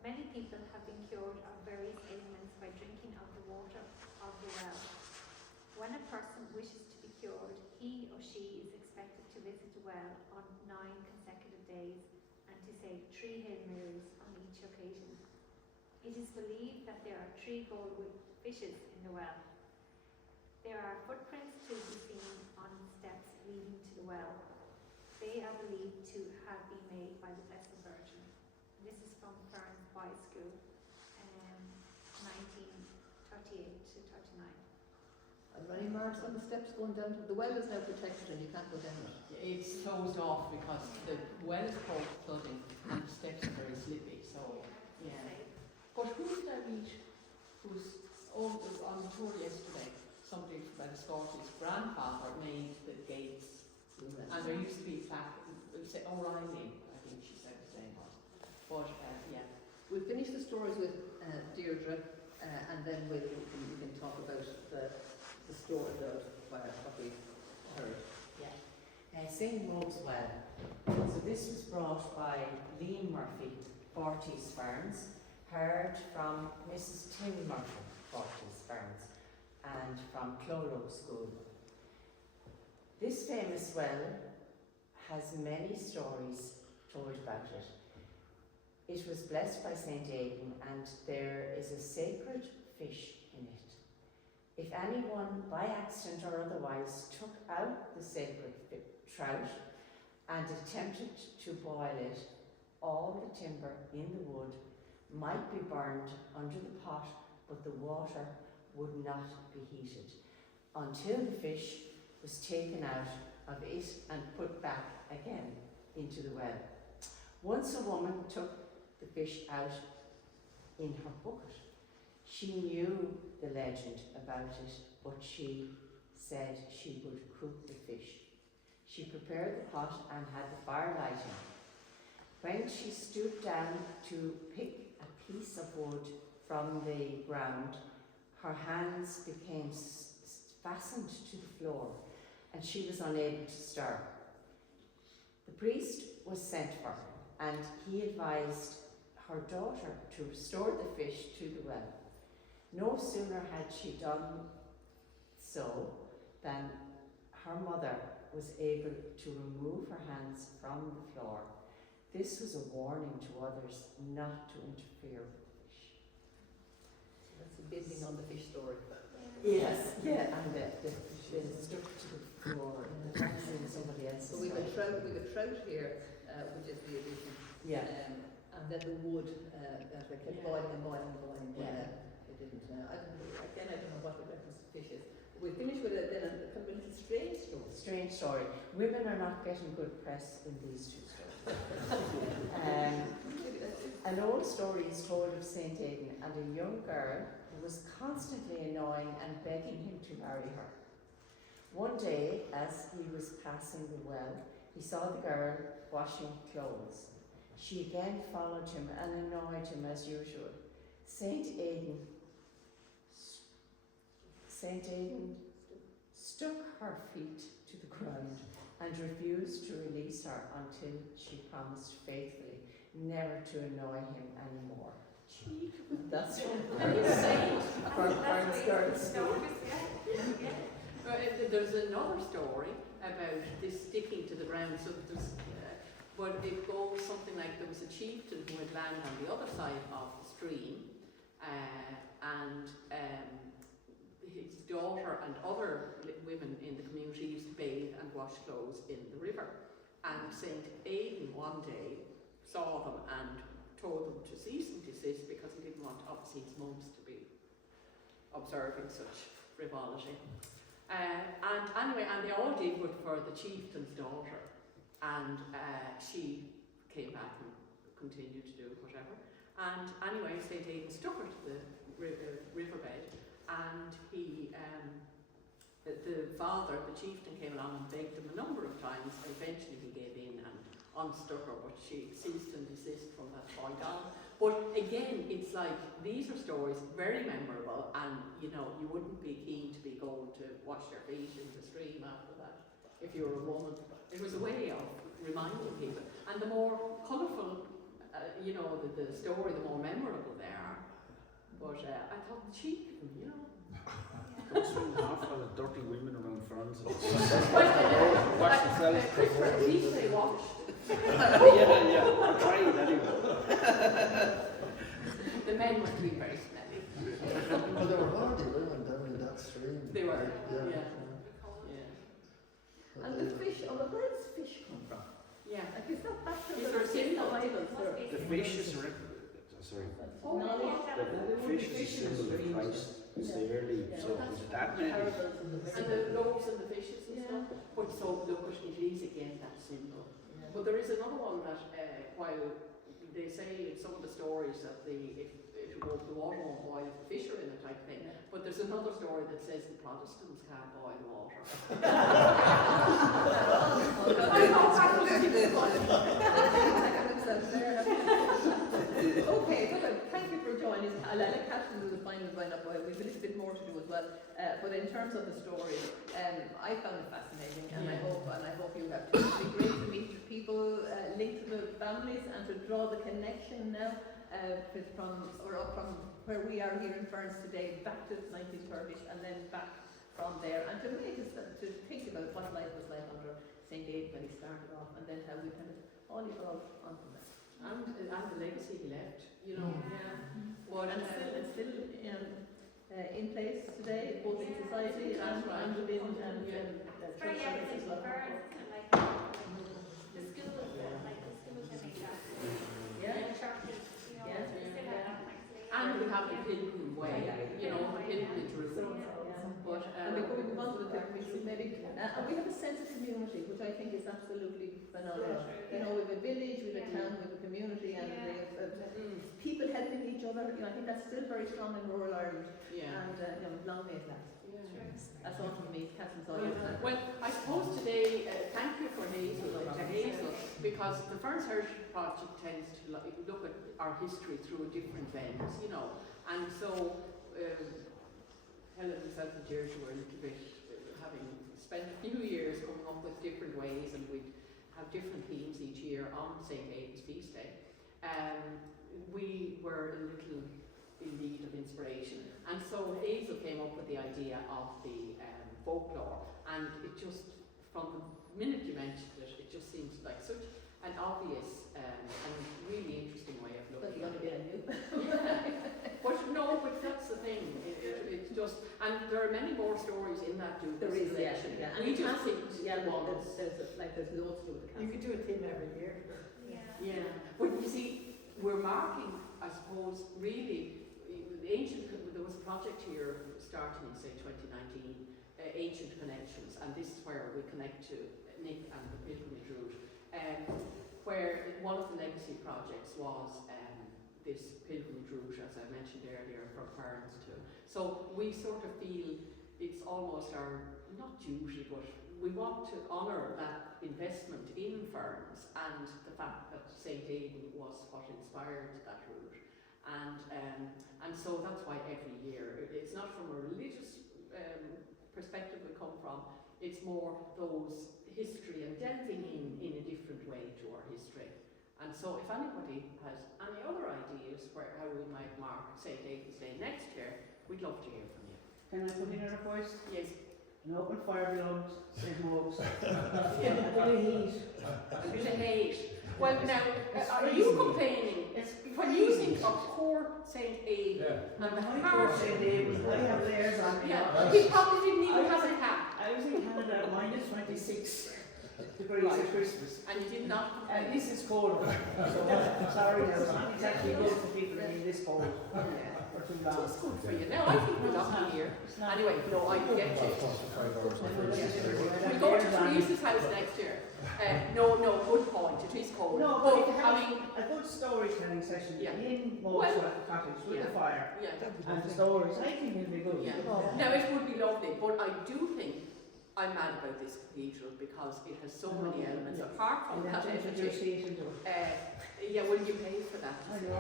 Many people have been cured of various ailments by drinking of the water of the well. When a person wishes to be cured, he or she is expected to visit the well on 9 consecutive days and to say 3 Hail Marys on each occasion. It is believed that there are 3 gold fishes in the well. There are footprints to be seen on steps leading to the well. They are believed to have been made by the Blessed Virgin. This is from Ferns Boys School, 1938 to 39. Are there any marks on the steps going down? The well is now protected and you can't go down it. It's closed off because the well is called flooding and the steps are very slippy. So, yeah. But who did I meet who's on the tour yesterday? Somebody from the Scottish grandfather made the gates. And there used to be a plaque, O'Reilly, I think she said the same was. But, yeah. We'll finish the stories with Deirdre and then we can talk about the story of what we've heard. St. Mo's Well. So this was brought by Liam Murphy, Forties Ferns, heard from Mrs. Tim Murphy, Forties Ferns, and from Clolo School. This famous well has many stories told about it. It was blessed by St. Aidan and there is a sacred fish in it. If anyone, by accident or otherwise, took out the sacred trout and attempted to boil it, all the timber in the wood might be burned under the pot, but the water would not be heated until the fish was taken out of it and put back again into the well. Once a woman took the fish out in her bucket. She knew the legend about it, but she said she would cook the fish. She prepared the pot and had the fire lighting. When she stooped down to pick a piece of wood from the ground, her hands became fastened to the floor and she was unable to stir. The priest was sent for and he advised her daughter to restore the fish to the well. No sooner had she done so than her mother was able to remove her hands from the floor. This was a warning to others not to interfere with the fish. That's a building on the fish story. Yes, yeah, and the stuck to the floor and the hands in somebody else's. So we got trout here, which is the addition. Yeah. And then the wood that they kept boiling and boiling and boiling. But, Yeah. they didn't. I don't know what the reference to fish is. We finished with then a kind of a little strange story. Strange story. Women are not getting good press in these two stories. An old story is told of St. Aidan and a young girl who was constantly annoying and begging him to marry her. One day, as he was passing the well, he saw the girl washing clothes. She again followed him and annoyed him as usual. St. Aidan stuck her feet to the ground and refused to release her until she promised faithfully never to annoy him anymore. That's what Burns girls do. But there's another story about this sticking to the ground. So there's, but it goes something like there was a chieftain who had land on the other side of the stream, and his daughter and other women in the community used to bathe and wash clothes in the river. And St. Aidan one day saw them and told them to cease and desist because he didn't want, obviously, his mums to be observing such frivolity. And anyway, and they all did good for the chieftain's daughter, and she came back and continued to do whatever. And anyway, St. Aidan stuck her to the riverbed, and he, the father, the chieftain, came along and begged him a number of times. Eventually he gave in and unstuck her, but she ceased and desist from that point on. But again, it's like, these are stories very memorable, and you know, you wouldn't be keen to be going to wash your feet in the stream after that if you were a woman. It was a way of reminding people, and the more colourful, you know, the story, the more memorable they are. But I thought the cheek, you know. Don't swing half full of dirty women around Ferns. Watch themselves. At least they watched. yeah, I tried anyway. The men must be very smelly. Well, there were hardly women down in that stream. They were, Yeah. And the fish, where does fish come from? Yeah. Like, is that back to Is the there a symbol? The fish is sorry. Oh, The fish is a symbol of Christ. It's the early, so was it that many? And the loaves and the fishes and stuff. But so look, it is again that symbol. But there is another one that, while they say in some of the stories that the water won't boil if the fish are in it type thing, but there's another story that says the Protestants can't boil water. Okay, so thank you for joining us. I'll let Catherine do the final round-up. We have a little bit more to do as well. But in terms of the story, I found it fascinating, and I hope you have too. It's been great to meet people, link to the families, and to draw the connection now from where we are here in Ferns today, back to the 1930s, and then back from there, and to make us to think about what life was like under St. Aidan when he started off, and then how we kind of all evolved on from that. And the legacy he left, you know. Yeah. What And still, in place today, both in society and within It's very church evident services as in well. Burns, and like the schools, like the schools that make that. Yeah. The churches, you know, Yeah. they still have that like today. And we have the Pilgrim Way, you know, the pilgrimage route. But, And before we move on to the pilgrimage, maybe, and we have a sense of community, which I think is absolutely phenomenal. You know, we have a village, we have a town, we have a community, and we have people helping each other. You know, I think that's still very strong in rural Ireland, yeah. and you know, long may it last. That's all from me, Catherine's all Well, yours. well, I suppose today, thank you for Hazel, because the Ferns Heritage Project tends to look at our history through a different lens, you know, and so Helen, myself and Deirdre were a little bit, having spent a few years coming up with different ways, and we'd have different themes each year on St. Aidan's Feast Day. We were a little in need of inspiration, and so Hazel came up with the idea of the folklore, and it just, from the minute you mentioned it, it just seemed like such an obvious and really interesting way of That's looking going at to be it. a new. But no, but that's the thing. It's just, and there are many more stories in that Duke There is, yeah, selection. yeah. We And just castles, picked yeah, one. there's loads to do with the castle. could do a theme every year. Yeah, but you see, we're marking, I suppose, really, the ancient, there was a project here starting in, say, 2019, Ancient Connections, and this is where we connect to Nick and the pilgrimage route, where one of the legacy projects was this pilgrimage route, as I mentioned earlier, from Ferns to. So we sort of feel it's almost our, not duty, but we want to honour that investment in Ferns and the fact that St. Aidan was what inspired that route. And so that's why every year, it's not from a religious perspective we come from, it's more those history and delving in a different way to our history. And so if anybody has any other ideas for how we might mark St. Aidan's Day next year, we'd love to hear from you. Can I put in a request? Yes. An open fire below St. Mogs. Yeah. A bit of heat. A bit of hate. Well, now, are you complaining when you think of poor St. Aidan and the harsh? I have layers on. Yeah, he probably didn't even have a cap. I was in Canada at minus 26 degrees at Christmas. And you did not complain. And this is cold. So, sorry, it's actually good for people in this cold. For too long. It's good for you. No, I think we're lucky here. Anyway, no, I get you. We'll go to Teresa's house next year. No, good point. It is cold. No, but But, it I has mean, a good storytelling session Yeah. in Well, Mogswell Cottage with the fire yeah. and the stories. I think it'll be good. Yeah. Now it would be lovely, but I do think I'm mad about this cathedral because it has so many elements apart And from then that to introduce effigy. it into it. Yeah, well, you pay for that. I know,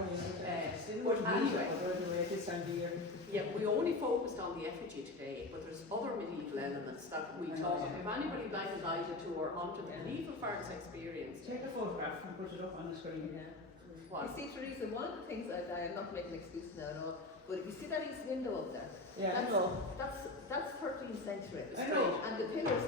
still but would need anyway. it, by the way, this time of year. Yeah, we only focused on the effigy today, but there's other medieval elements that we talk about. If anybody would like to guide a tour onto the medieval Ferns experience, Take a photograph and put it up on the screen. Yeah. what? You see, Teresa, one of the things, I'm not making an excuse now, no, but if you see that east window up there, Yeah, I know. that's 13th century. I know. And the pillars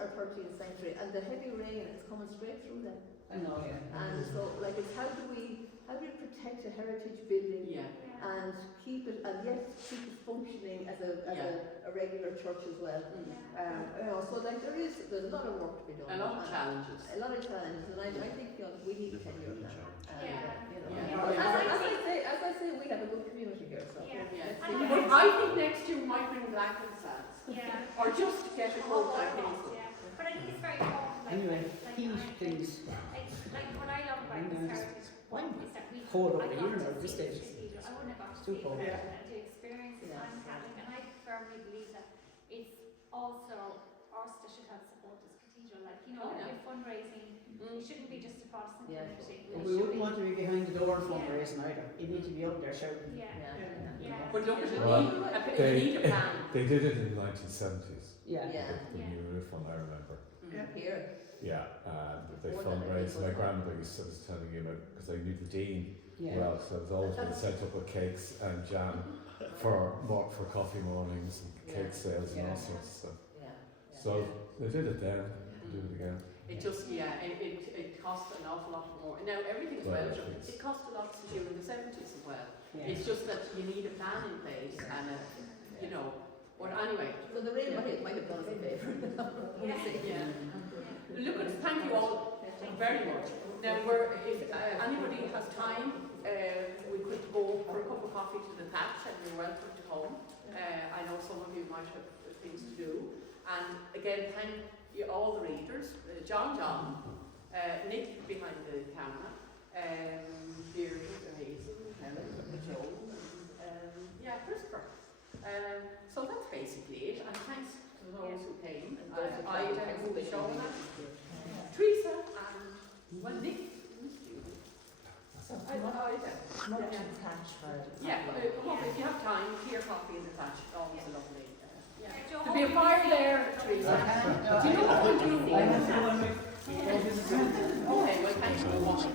are 13th century, and the heavy rain is coming straight through them. I know, yeah. And so, like, it's how do we protect a heritage building Yeah, and keep it, and yet keep it functioning as a regular church as well. You know, so like there's a lot of work to be done. a lot of challenges. A lot of challenges, and I think we need a tenure now. You know, Yeah. as I say, we have a good community here, so. Yeah. Yeah. let's see. But I think next year we might bring black and sads. Yeah. Or just get it all black and Yeah. But I think it's very important, like, Anyway, like, heat, I- please. like what I love about this heritage is that we Cold over I here got now, to this see stage. the cathedral. I wouldn't have got to Too see cold. it to experience the time Catholic, and I firmly believe that it's also us that should help support this cathedral. Like, you know, Oh, yeah. with fundraising, we shouldn't be just a Protestant Yeah. community. But we wouldn't want to be behind the door fundraising either. You need to be up there shouting. Yeah. Yeah. But look, you Well, need a plan. They did it in the 1970s. Yeah. Yeah. The new roof one, I remember. Here. Yeah, and they More than fundraised. anything My was grandmother used to was telling you about, because I knew the dean Yeah. well, so I was always being sent up with cakes and jam for coffee mornings and cake sales and all sorts of stuff. Yeah. So they did it then, do it again. It just, it cost an awful lot more. Now, everything's Well, relative. it's- It cost a lot to do in the 70s as well. It's just that you need a plan in place and, you know, but anyway. So the rain might have done us a favour. Yeah. Look, thank you all very much. Now, if anybody has time, we could go for a cup of coffee to the Thatch and you're welcome to come. I know some of you might have things to do. And again, thank you all the readers, John, Nick behind the camera, Deirdre, Hazel, Helen, Joe, and Christopher. So that's basically it. And thanks to those who came. Ida, who was showing us, Teresa, and well, Nick. Yeah, come up if you have time. Tea or coffee in the Thatch. Always a lovely. There'll be a fire there, Teresa. Do you know what we're doing? Okay, well, thanks for watching.